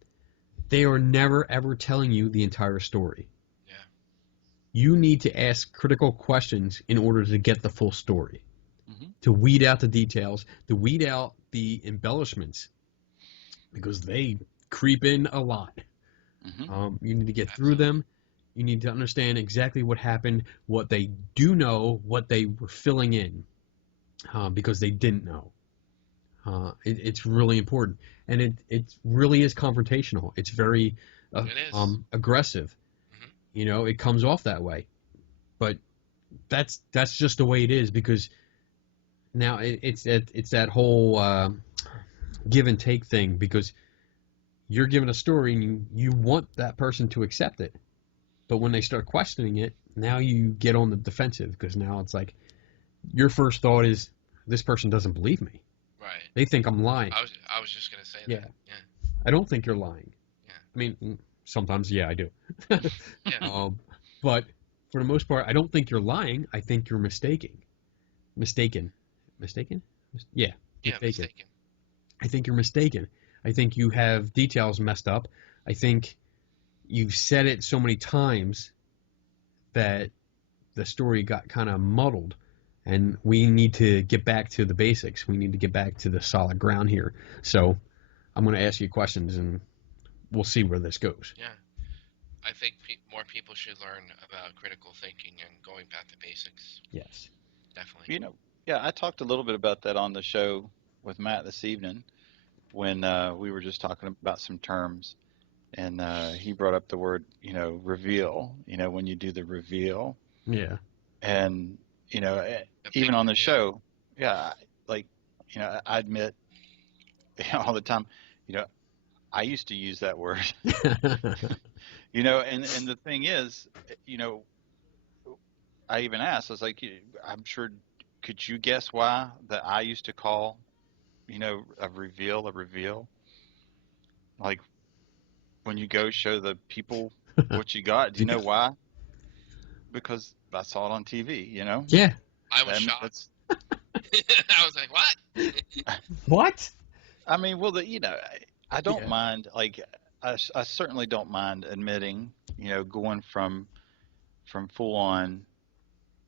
they are never ever telling you the entire story. Yeah. You need to ask critical questions in order to get the full story, to weed out the details, to weed out the embellishments, because they creep in a lot. You need to get through them. You need to understand exactly what happened, what they do know, what they were filling in, because they didn't know. It's really important, and it really is confrontational. It's very aggressive. It comes off that way, but that's just the way it is, because now it's that whole give and take thing, because you're given a story and you want that person to accept it, but when they start questioning it, now you get on the defensive, because now it's like your first thought is, this person doesn't believe me. Right. They think I'm lying. I was just gonna say that. Yeah. I don't think you're lying. Yeah. I mean, sometimes, yeah, I do. Yeah. But for the most part, I don't think you're lying. I think you're mistaken. Mistaken? Yeah. Yeah. Mistaken. I think you're mistaken. I think you have details messed up. I think you've said it so many times that the story got kind of muddled, and we need to get back to the basics. We need to get back to the solid ground here. So I'm going to ask you questions, and we'll see where this goes. Yeah. I think more people should learn about critical thinking and going back to basics. Yes. Definitely. You know, yeah, I talked a little bit about that on the show with Matt this evening when we were just talking about some terms, and he brought up the word, reveal. When you do the reveal, Yeah. and A big even on the reveal. show, yeah, like I admit all the time, you know, I used to use that word, and the thing is, I even asked, I was like, I'm sure, could you guess why that I used to call, a reveal? Like when you go show the people what you got, do you know why? Because I saw it on TV. Yeah. I was And shocked. I was like, what? What? I mean, well, I don't Yeah. mind, like, I certainly don't mind admitting, going from full on,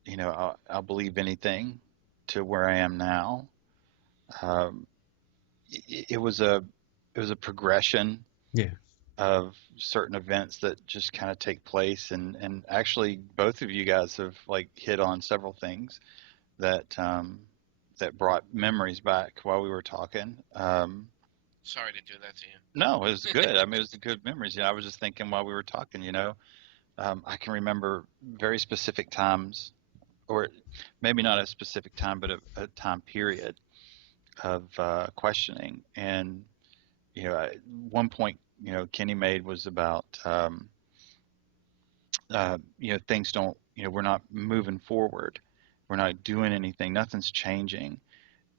I'll believe anything to where I am now. Um, it was a progression Yeah. of certain events that just kind of take place, and actually both of you guys have like hit on several things that brought memories back while we were talking. Sorry to do that to you. No, it was good. I mean, it was good memories. I was just thinking while we were talking, I can remember very specific times, or maybe not a specific time, but a time period of questioning. And one point, Kenny made was about, things don't, we're not moving forward, we're not doing anything, nothing's changing.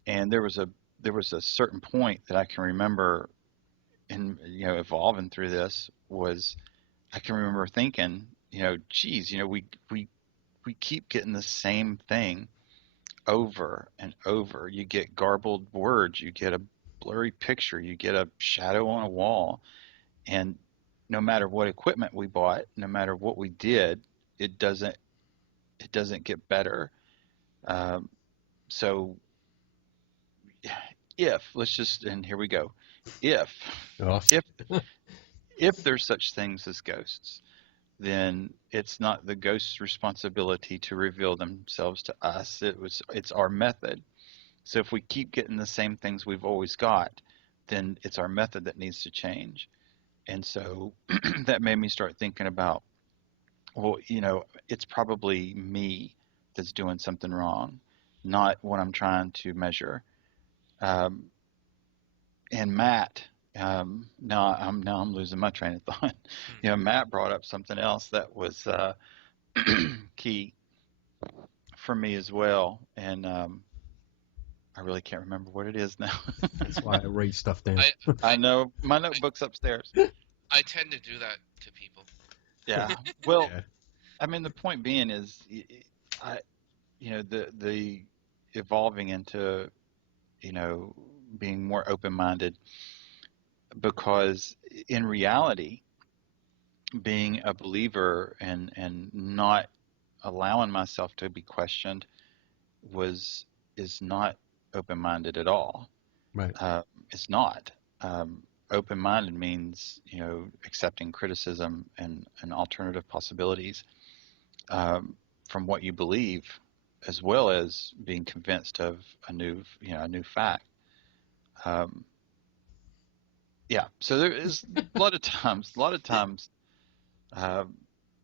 And there was a certain point that I can remember in, evolving through this was I can remember thinking, geez, we keep getting the same thing over and over. You get garbled words, you get a blurry picture, you get a shadow on a wall, and no matter what equipment we bought, no matter what we did, it doesn't get better. Um, so if let's just and here we go, if Oh. if if there's such things as ghosts, then it's not the ghost's responsibility to reveal themselves to us. It's our method. So if we keep getting the same things we've always got, then it's our method that needs to change. And so that made me start thinking about, well, it's probably me that's doing something wrong, not what I'm trying to measure. Um, and Matt, now I'm losing my train of thought. Matt brought up something else that was key for me as well, and I really can't remember what it is now. That's why I write stuff down. I know my notebook's upstairs. I tend to do that to people. Yeah. Well, Yeah. I mean, the point being is, I, the evolving into, being more open-minded, because in reality, being a believer and not allowing myself to be questioned was is not open-minded at all. Right. It's not. Open-minded means, accepting criticism and alternative possibilities, from what you believe, as well as being convinced of a new fact. Um, yeah. So there is a lot of times, uh,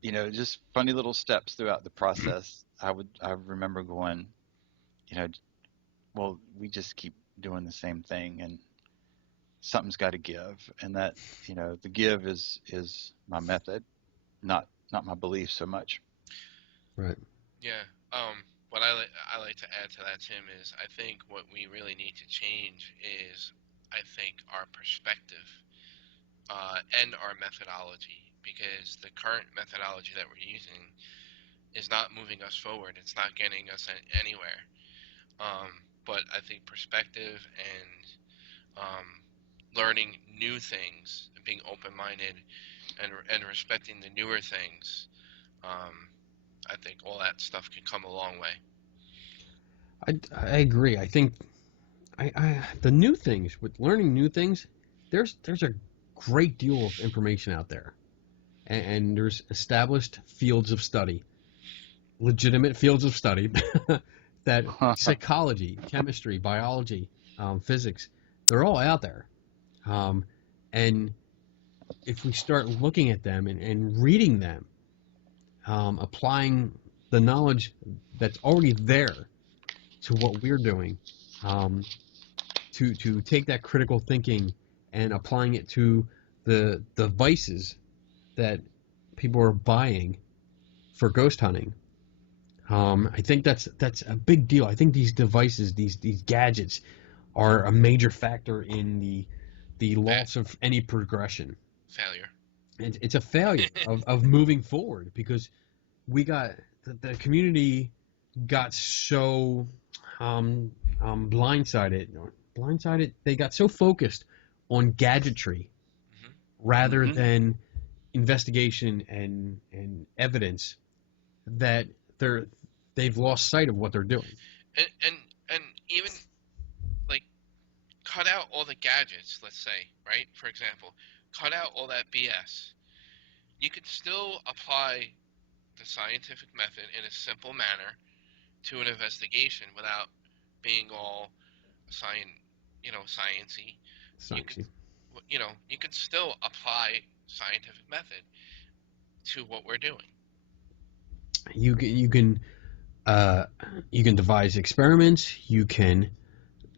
just funny little steps throughout the process. I remember going, you know, well, we just keep doing the same thing, and something's got to give, and that, the give is my method, not my belief so much. Right. Yeah. What I like to add to that, Tim, is I think what we really need to change is, I think, our perspective and our methodology, because the current methodology that we're using is not moving us forward. It's not getting us anywhere. But I think perspective and learning new things, being open-minded, and respecting the newer things, I think all that stuff can come a long way. I agree. I think the new things with learning new things. there's a great deal of information out there, and there's established fields of study, legitimate fields of study that psychology, chemistry, biology, physics, they're all out there. And if we start looking at them and reading them, applying the knowledge that's already there to what we're doing, to take that critical thinking and applying it to the devices that people are buying for ghost hunting, I think that's a big deal. I think these devices, these gadgets, are a major factor in the loss of any progression. Failure. It's a failure of moving forward, because we got the community got so blindsided. They got so focused on gadgetry rather than investigation and evidence that they've lost sight of what they're doing. And even like cut out all the gadgets, let's say, right? For example, cut out all that BS. You could still apply the scientific method in a simple manner to an investigation without being all sciencey. You could still apply scientific method to what we're doing. You can devise experiments. You can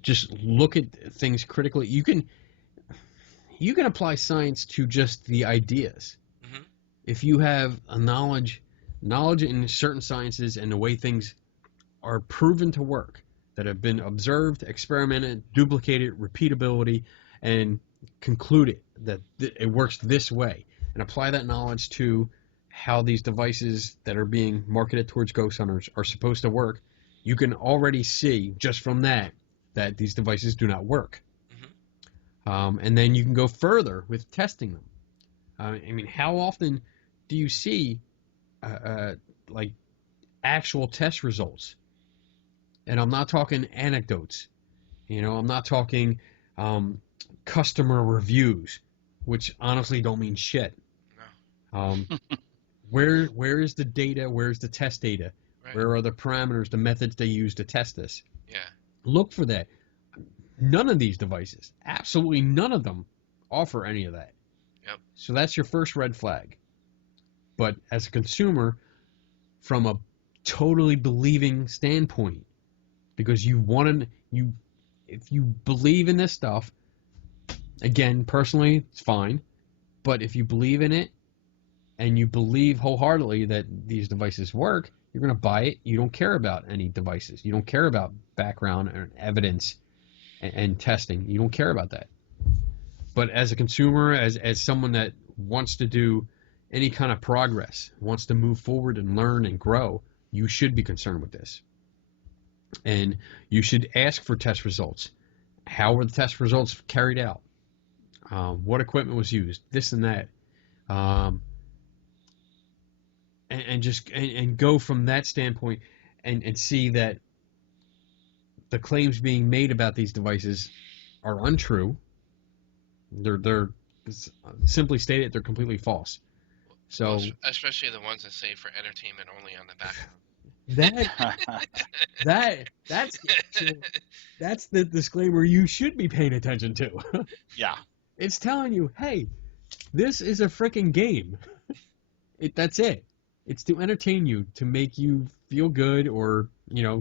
just look at things critically. You can apply science to just the ideas. If you have a knowledge in certain sciences and the way things are proven to work, that have been observed, experimented, duplicated, repeatability, and concluded that it works this way, and apply that knowledge to how these devices that are being marketed towards ghost hunters are supposed to work, you can already see just from that these devices do not work. And then you can go further with testing them. I mean, how often do you see like actual test results? And I'm not talking anecdotes. I'm not talking customer reviews, which honestly don't mean shit. No. Where is the data? Where's the test data? Right. Where are the parameters, the methods they use to test this? Yeah. Look for that. None of these devices, absolutely none of them, offer any of that. Yep. So that's your first red flag. But as a consumer, from a totally believing standpoint, because if you believe in this stuff, again, personally, it's fine. But if you believe in it, and you believe wholeheartedly that these devices work, you're going to buy it. You don't care about any devices. You don't care about background or evidence and testing. You don't care about that. But as a consumer, as someone that wants to do any kind of progress, wants to move forward and learn and grow, you should be concerned with this. And you should ask for test results. How were the test results carried out? What equipment was used? This and that. And go from that standpoint and see that the claims being made about these devices are untrue. They're simply stated, they're completely false. So especially the ones that say for entertainment only on the background. That's the disclaimer you should be paying attention to. Yeah. It's telling you, hey, this is a freaking game. That's it. It's to entertain you, to make you feel good, or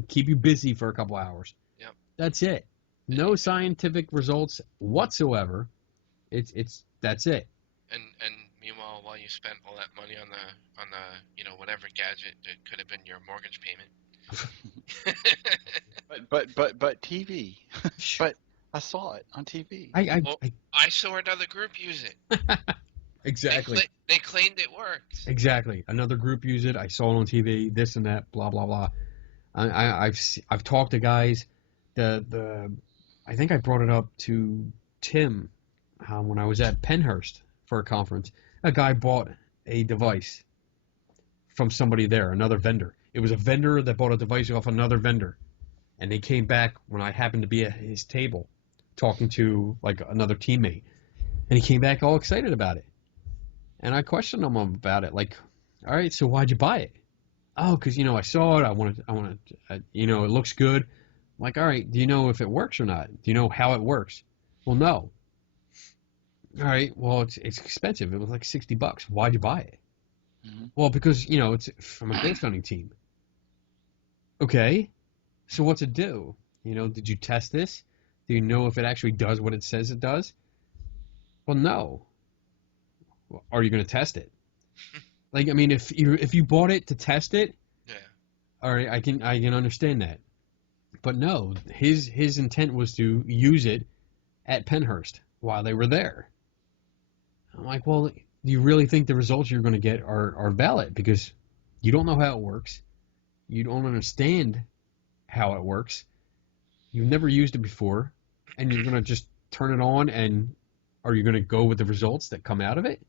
keep you busy for a couple hours. Yep. That's it. No scientific results whatsoever. That's it. And meanwhile, while you spent all that money on the whatever gadget that could have been your mortgage payment. but TV. But I saw it on TV. I saw another group use it. Exactly. They claimed it worked. Exactly. Another group used it. I saw it on TV. This and that. Blah blah blah. I've talked to guys. I think I brought it up to Tim when I was at Pennhurst for a conference. A guy bought a device from somebody there, another vendor. It was a vendor that bought a device off another vendor, and they came back when I happened to be at his table, talking to like another teammate, And he came back all excited about it. And I questioned him about it. Like, all right, so why'd you buy it? Oh, because, I saw it. I wanted, it looks good. I'm like, all right, do you know if it works or not? Do you know how it works? Well, no. All right, well, it's expensive. It was like $60. Why'd you buy it? Mm-hmm. Well, because, it's from a ghost hunting team. Okay, so what's it do? Did you test this? Do you know if it actually does what it says it does? Well, no. Well, are you going to test it? Like, I mean, if you bought it to test it, Yeah. all right, I can understand that. But no, his intent was to use it at Penhurst while they were there. I'm like, well, do you really think the results you're going to get are valid? Because you don't know how it works. You don't understand how it works. You've never used it before, and you're going to just turn it on, and are you going to go with the results that come out of it?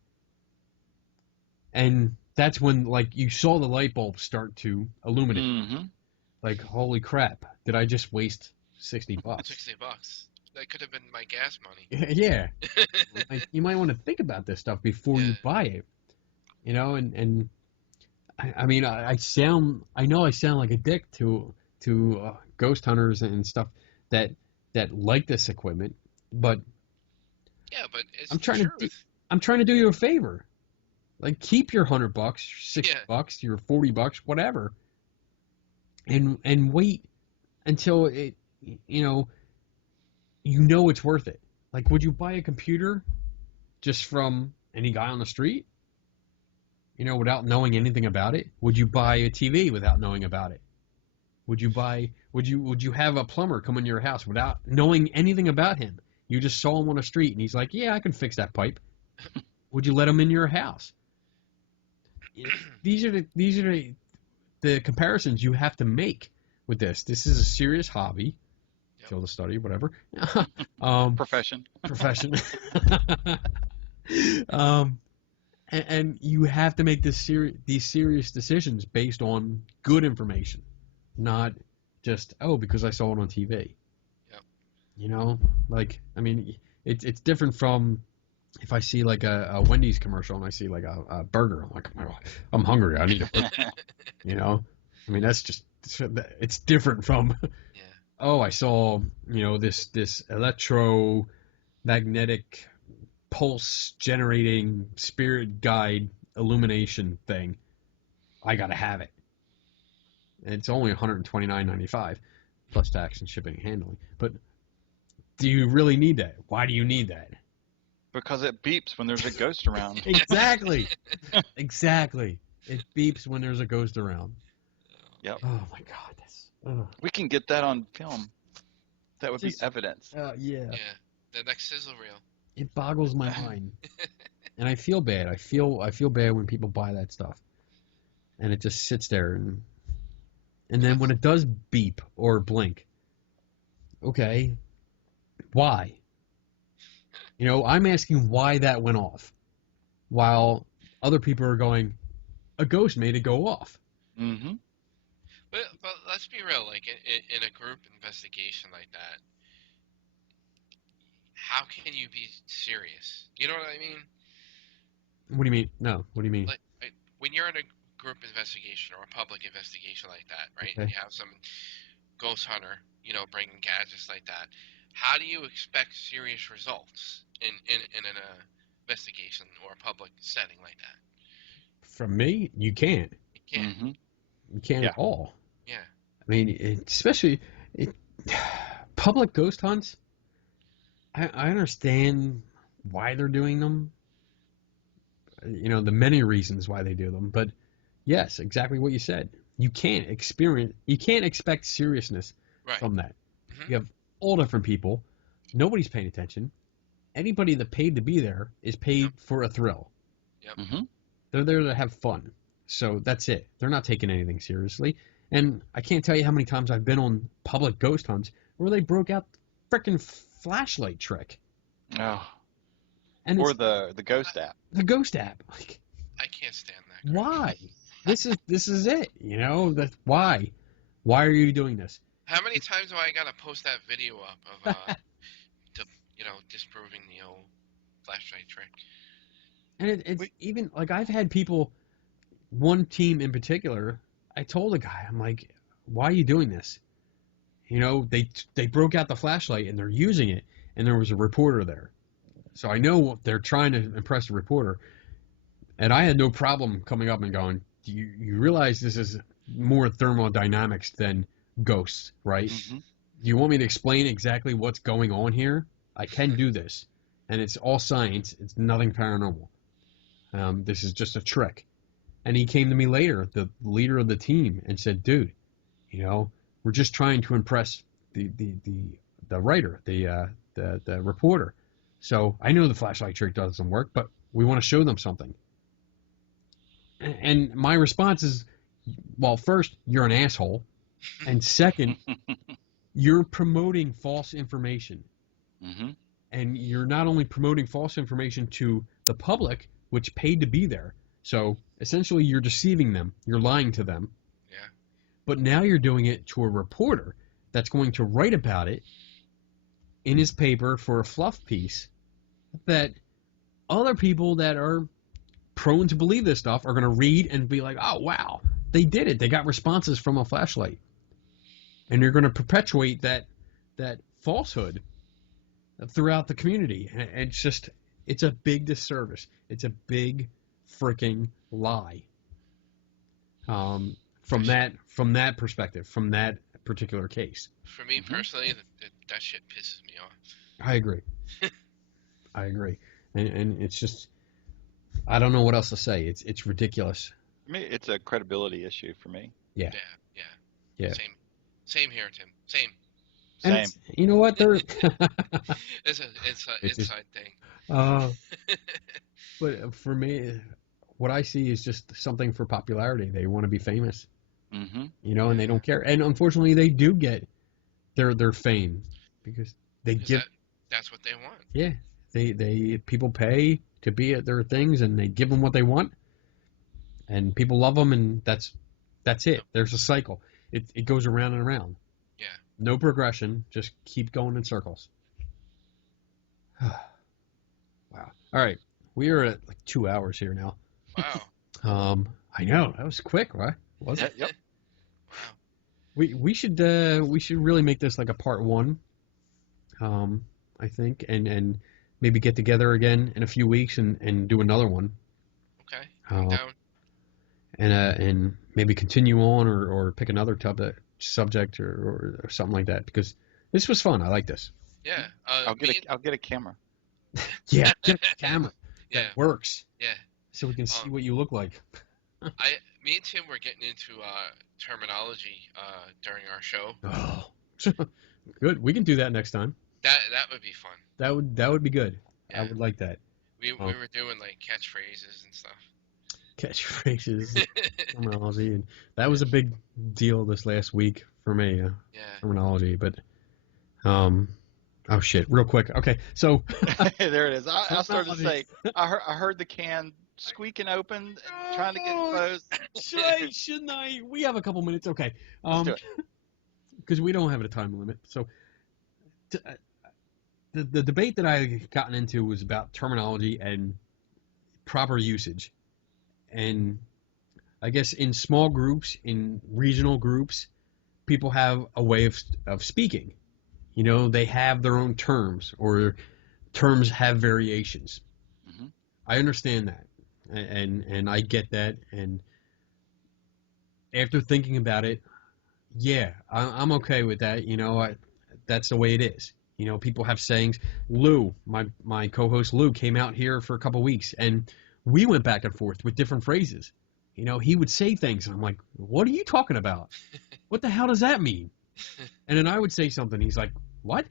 And that's when, like, you saw the light bulb start to illuminate. Mm-hmm. Like, holy crap, did I just waste $60? $60. That could have been my gas money. Yeah. Like, you might want to think about this stuff before you buy it. And I mean, I know I sound like a dick to ghost hunters and stuff that like this equipment, but yeah, but it's I'm trying the truth. I'm trying to do you a favor. Like, keep your $100, $60, your $40, whatever, and wait until it, it's worth it. Like, would you buy a computer just from any guy on the street? Without knowing anything about it? Would you buy a TV without knowing about it? Would you have a plumber come into your house without knowing anything about him? You just saw him on the street and he's like, yeah, I can fix that pipe. Would you let him in your house? These are the comparisons you have to make with this. This is a serious hobby. Yep. Field of study, whatever. Profession. And you have to make these serious decisions based on good information, not just, because I saw it on TV. Yep. Like, I mean, it's different from if I see like a Wendy's commercial and I see like a burger. I'm like, oh, I'm hungry. I need a burger. I mean, it's different from, I saw, this electromagnetic pulse generating spirit guide illumination thing. I gotta have it. And it's only $129.95 plus tax and shipping and handling. But do you really need that? Why do you need that? Because it beeps when there's a ghost around. Exactly. It beeps when there's a ghost around. Yep. Oh my God, we can get that on film. That would be evidence. Yeah. Yeah. The next sizzle reel. It boggles my mind, and I feel bad. I feel bad when people buy that stuff, and it just sits there, and then when it does beep or blink, okay, why? I'm asking why that went off, while other people are going, a ghost made it go off. Mm-hmm. But let's be real. Like in a group investigation like that, how can you be serious? You know what I mean? What do you mean? No. What do you mean? Like when you're in a group investigation or a public investigation like that, right? Okay. And you have some ghost hunter, bringing gadgets like that. How do you expect serious results in an investigation or a public setting like that? From me, you can't. You can't. Mm-hmm. You can't at all. Yeah. I mean, especially public ghost hunts. I understand why they're doing them. The many reasons why they do them. But yes, exactly what you said. You can't expect seriousness from that. Mm-hmm. You have all different people. Nobody's paying attention. Anybody that paid to be there is paid for a thrill. Yep. Mm-hmm. They're there to have fun. So that's it. They're not taking anything seriously. And I can't tell you how many times I've been on public ghost hunts where they broke out the frickin' flashlight trick. Oh. And Or the ghost app. The ghost app. Like, I can't stand that. why? This is it. Why? Why are you doing this? How many times do I gotta post that video up of disproving the old flashlight trick. And it's even like I've had people, one team in particular, I told a guy, I'm like, why are you doing this? You know, they broke out the flashlight and they're using it, and there was a reporter there. So I know they're trying to impress the reporter. And I had no problem coming up and going, you realize this is more thermodynamics than ghosts, right? Mm-hmm. Do you want me to explain exactly what's going on here? I can do this. And it's all science. It's nothing paranormal. This is just a trick. And he came to me later, the leader of the team, and said, dude, you know, we're just trying to impress the writer, the reporter. So I know the flashlight trick doesn't work, but we want to show them something. And my response is, well, first, you're an asshole. And second, you're promoting false information. Mm-hmm. And you're not only promoting false information to the public, which paid to be there. So essentially, you're deceiving them. You're lying to them. Yeah. But now you're doing it to a reporter that's going to write about it in his paper for a fluff piece that other people that are prone to believe this stuff are going to read and be like, oh, wow, they did it. They got responses from a flashlight. And you're going to perpetuate that falsehood throughout the community. And it's a big disservice. It's a big freaking lie. From that perspective, from that particular case. For me personally, that shit pisses me off. I agree. I agree. And it's just, I don't know what else to say. It's ridiculous. I mean, it's a credibility issue for me. Yeah. Yeah. Same here, Tim. Same. And you know what? They're It's an inside thing. But for me, what I see is just something for popularity. They want to be famous. Mm-hmm. You know, and they don't care. And unfortunately, they do get their fame because that's what they want. Yeah. They people pay to be at their things, and they give them what they want, and people love them, and that's it. There's a cycle. It goes around and around. Yeah. No progression. Just keep going in circles. Wow. All right. We are at like 2 hours here now. Wow. I know that was quick, right? Was it? Yep. Wow. We should really make this like a part 1. I think, and maybe get together again in a few weeks and do another one. Okay. I'm down. And maybe continue on or pick another subject or something like that, because this was fun. I like this. Yeah. I'll get a camera. Yeah, get a camera. Yeah. That works. Yeah. So we can see what you look like. Me and Tim were getting into terminology during our show. Oh, good. We can do that next time. That would be fun. That would be good. Yeah. I would like that. We were doing like catchphrases and stuff. Catchphrases, terminology, and that was a big deal this last week for me. Terminology, but oh shit, real quick. Okay, so there it is. I started to say I heard the can squeaking open, trying to get closed. Shouldn't I? We have a couple minutes. Okay, Let's do it. Because we don't have a time limit. So the debate that I gotten into was about terminology and proper usage. And I guess in small groups, in regional groups, people have a way of speaking. You know, they have their own terms, or terms have variations. Mm-hmm. I understand that, and I get that. And after thinking about it, yeah, I'm okay with that. You know, that's the way it is. You know, people have sayings. Lou, my co-host Lou, came out here for a couple weeks, and we went back and forth with different phrases. You know, he would say things, and I'm like, what are you talking about? What the hell does that mean? And then I would say something. He's like, what?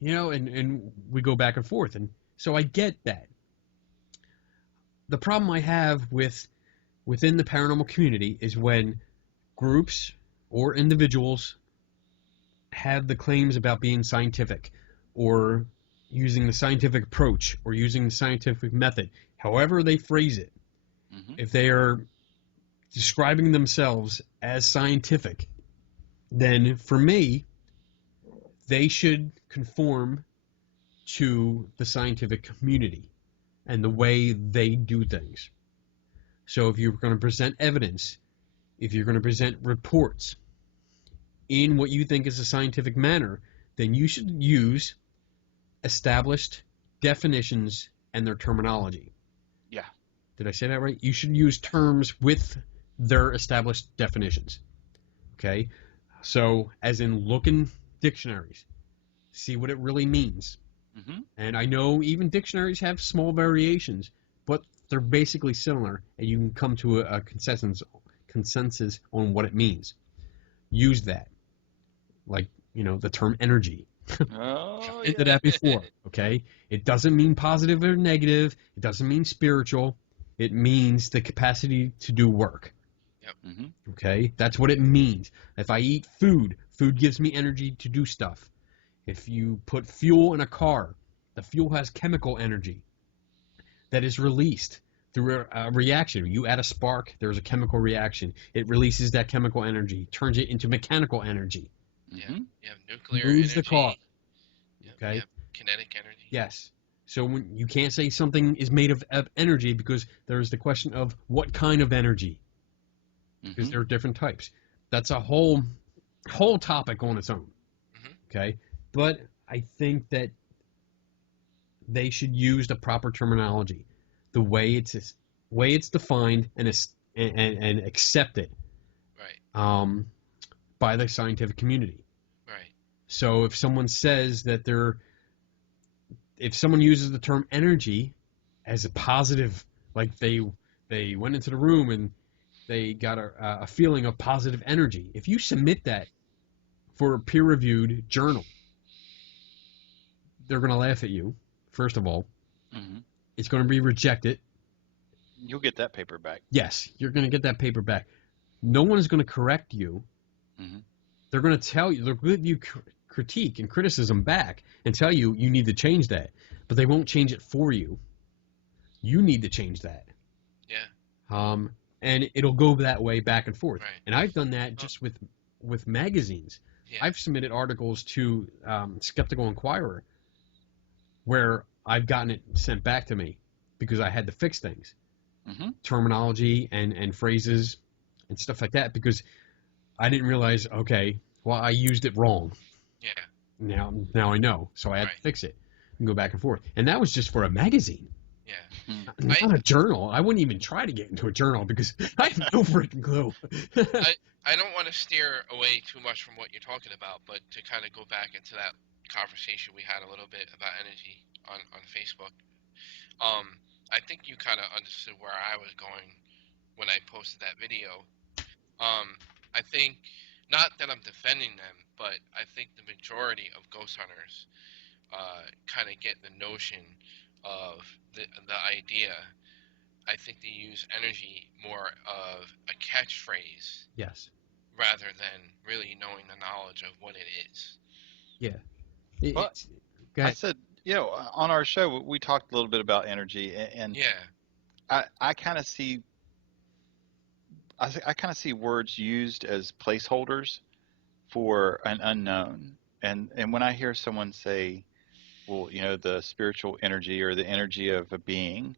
You know, and we go back and forth. And so I get that. The problem I have within the paranormal community is when groups or individuals have the claims about being scientific, or using the scientific approach, or using the scientific method, however they phrase it. Mm-hmm. If they are describing themselves as scientific, then for me, they should conform to the scientific community. and the way they do things. So if you're going to present evidence, if you're going to present reports in what you think is a scientific manner, then you should use established definitions and their terminology. Yeah. Did I say that right? You should use terms with their established definitions. Okay? So, as in look in dictionaries, see what it really means. Mm-hmm. And I know even dictionaries have small variations, but they're basically similar, and you can come to a consensus on what it means. Use that. Like, the term energy. Oh, Into that before, okay? It doesn't mean positive or negative. It doesn't mean spiritual. It means the capacity to do work. Yep. Mm-hmm. Okay? That's what it means. If I eat food, food gives me energy to do stuff. If you put fuel in a car, the fuel has chemical energy that is released through a reaction. You add a spark, there's a chemical reaction. It releases that chemical energy, turns it into mechanical energy. Yeah. Mm-hmm. You have nuclear Moves energy. the car. Yep. Okay? You have kinetic energy. Yes. So when you can't say something is made of energy because there's the question of what kind of energy, because Mm-hmm. there are different types. That's a whole topic on its own. Mm-hmm. Okay, but I think that they should use the proper terminology, the way it's defined and accepted Right. By the scientific community. Right. So if someone says that if someone uses the term energy as a positive, like they went into the room and they got a feeling of positive energy, if you submit that for a peer-reviewed journal, they're going to laugh at you, first of all. Mm-hmm. It's going to be rejected. You'll get that paper back. Yes, you're going to get that paper back. No one is going to correct you. Mm-hmm. They're going to tell you, they'll give you critique and criticism back and tell you need to change that, but they won't change it for you. You need to change that. Yeah. And it'll go that way back and forth. Right. And I've done that just with magazines. Yeah. I've submitted articles to Skeptical Inquirer where I've gotten it sent back to me because I had to fix things, Mm-hmm. terminology and phrases and stuff like that, because I didn't realize, okay, well, I used it wrong. Yeah. Now I know, so I had to fix it and go back and forth. And that was just for a magazine, Yeah. not a journal. I wouldn't even try to get into a journal because I have no freaking clue. I don't want to steer away too much from what you're talking about, but to kind of go back into that conversation we had a little bit about energy on Facebook. I think you kind of understood where I was going when I posted that video. I think, not that I'm defending them, but I think the majority of ghost hunters kind of get the notion of the idea. I think they use energy more of a catchphrase Yes. rather than really knowing the knowledge of what it is. Yeah. But I said, on our show, we talked a little bit about energy, and Yeah. I kind of see words used as placeholders for an unknown. And when I hear someone say, well, the spiritual energy or the energy of a being,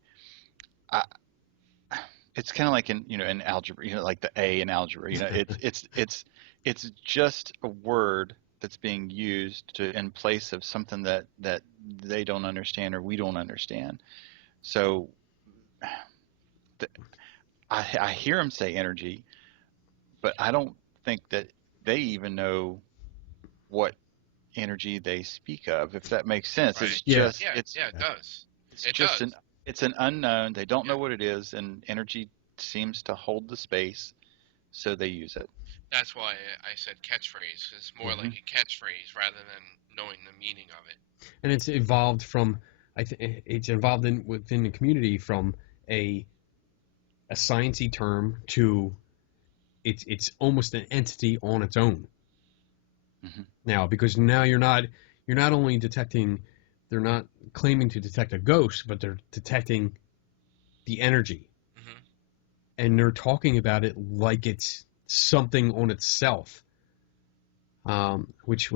it's kind of like in algebra, like the A in algebra. It's just a word that's being used in place of something that they don't understand or we don't understand. So I hear them say energy, but I don't think that they even know what energy they speak of, if that makes sense. Right. It's Yeah. just It does. It's an unknown. They don't know what it is, and energy seems to hold the space, so they use it. That's why I said catchphrase. It's more like a catchphrase rather than knowing the meaning of it. And it's evolved from, it's involved within the community from a sciencey term to it's almost an entity on its own. Mm-hmm. Now, because now you're not only detecting, they're not claiming to detect a ghost, but they're detecting the energy. Mm-hmm. And they're talking about it like it's something on itself, which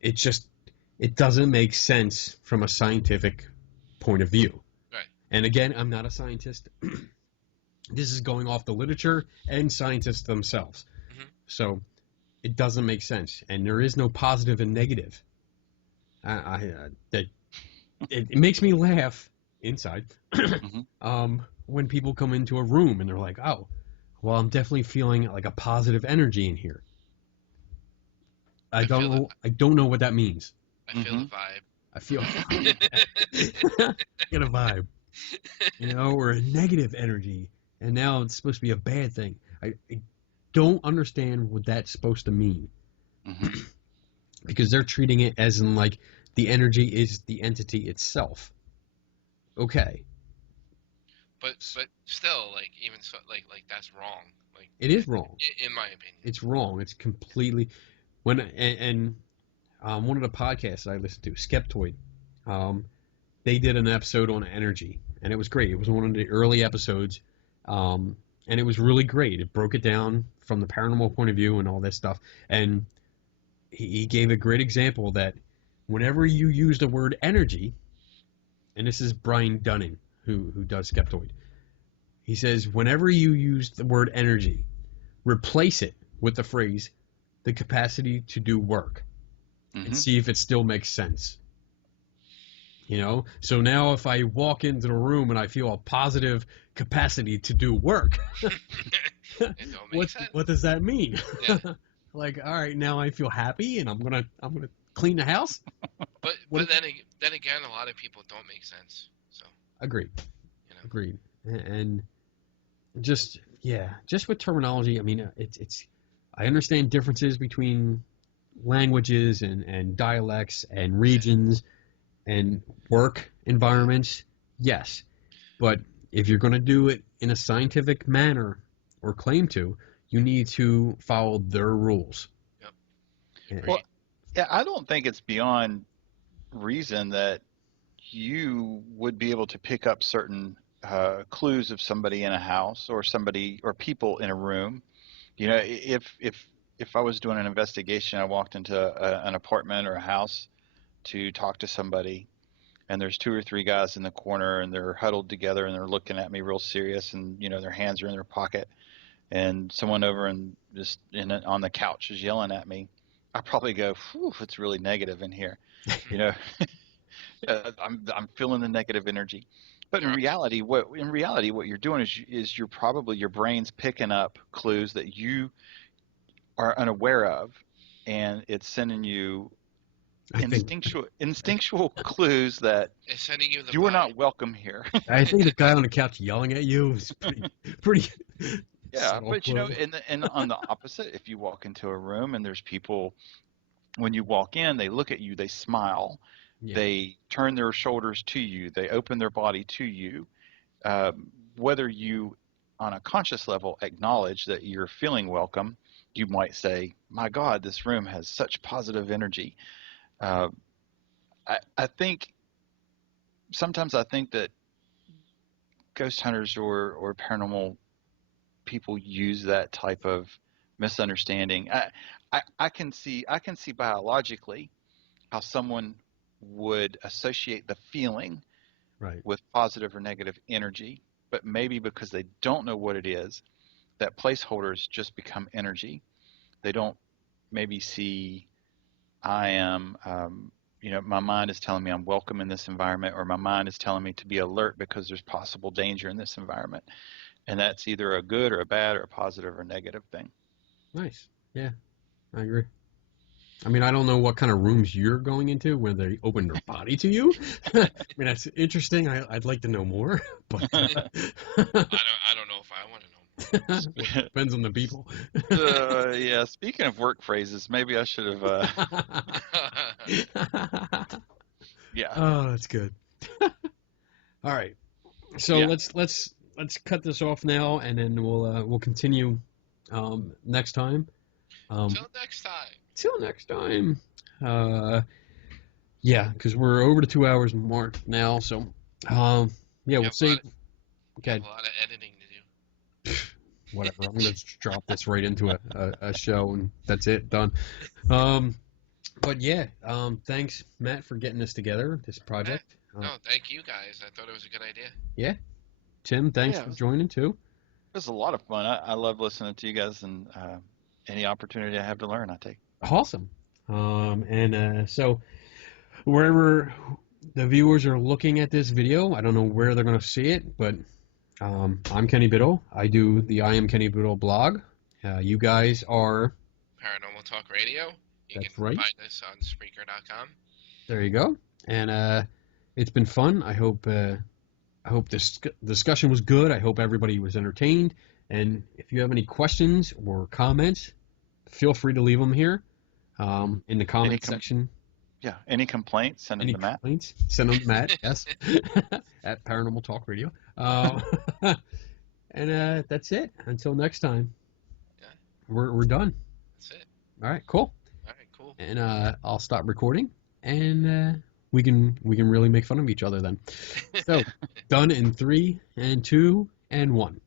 it doesn't make sense from a scientific point of view. Right. And again, I'm not a scientist. This is going off the literature and scientists themselves. Mhm. So it doesn't make sense. And there is no positive and negative. It makes me laugh inside when people come into a room and they're like, oh, well, I'm definitely feeling like a positive energy in here. I don't know what that means. I feel the vibe. I feel get a vibe, or a negative energy, and now it's supposed to be a bad thing. I don't understand what that's supposed to mean, because they're treating it as in like the energy is the entity itself. Okay, but still, like, even so, like that's wrong. Like, it is wrong. In my opinion, it's wrong. It's completely one of the podcasts I listened to, Skeptoid, they did an episode on energy, and it was great. It was one of the early episodes, and it was really great. It broke it down from the paranormal point of view and all this stuff, and he gave a great example that whenever you use the word energy, and this is Brian Dunning, who does Skeptoid, he says whenever you use the word energy, replace it with the phrase the capacity to do work, and see if it still makes sense. So now if I walk into the room and I feel a positive capacity to do work, what does that mean? Yeah. Like, all right, now I feel happy and I'm gonna clean the house. But then again, a lot of people don't make sense. So agreed. Agreed. And just with terminology, I mean, it's I understand differences between languages and dialects and regions and work environments, yes. But if you're going to do it in a scientific manner or claim to, you need to follow their rules. Yep. Well, yeah, I don't think it's beyond reason that you would be able to pick up certain clues of somebody in a house or people in a room. If I was doing an investigation, I walked into an apartment or a house to talk to somebody, and there's 2 or 3 guys in the corner and they're huddled together and they're looking at me real serious, and their hands are in their pocket, and someone over and just on the couch is yelling at me, I probably go, whew, it's really negative in here. I'm feeling the negative energy. But in reality, what you're doing is your brain's picking up clues that you are unaware of, and it's sending you instinctual clues that it's sending you are not welcome here. I think the guy on the couch yelling at you is pretty yeah, but and on the opposite, if you walk into a room and there's people, when you walk in, they look at you, they smile, they turn their shoulders to you, they open their body to you. Whether you, on a conscious level, acknowledge that you're feeling welcome, you might say, my God, this room has such positive energy. I think sometimes that ghost hunters or paranormal people use that type of misunderstanding. I can see biologically how someone would associate the feeling with positive or negative energy, but maybe because they don't know what it is, that placeholders just become energy. They don't maybe see I am, my mind is telling me I'm welcome in this environment, or my mind is telling me to be alert because there's possible danger in this environment. And that's either a good or a bad or a positive or negative thing. Nice. Yeah, I agree. I mean, I don't know what kind of rooms you're going into when they open their body to you. I mean, that's interesting. I'd like to know more. But I don't know if I want to know. Well, depends on the people. Yeah, speaking of work phrases, maybe I should have. Yeah. Oh, that's good. All right. So let's cut this off now, and then we'll continue next time. Till next time. Yeah, because we're over the 2 hours mark now. So we'll see. Okay. A lot of editing to do. Whatever. I'm gonna drop this right into a show, and that's it. Done. But yeah, thanks, Matt, for getting this together. This project. No, thank you guys. I thought it was a good idea. Yeah. Tim, thanks Yeah, for joining too. it was a lot of fun. I love listening to you guys, and any opportunity I have to learn, I take. Awesome. So wherever the viewers are looking at this video, I don't know where they're going to see it, but I'm Kenny Biddle. I do the I Am Kenny Biddle blog. You guys are... Paranormal Talk Radio. You That's can right. find us on Spreaker.com. There you go. And it's been fun. I hope this discussion was good. I hope everybody was entertained. And if you have any questions or comments, feel free to leave them here in the comment section. Yeah, any complaints, send them to Matt. Complaints, send them to Matt, yes, at Paranormal Talk Radio. And that's it. Until next time, Yeah. we're done. That's it. All right, cool. All right, cool. And I'll stop recording, and we can really make fun of each other then. So, done in 3 and 2 and 1.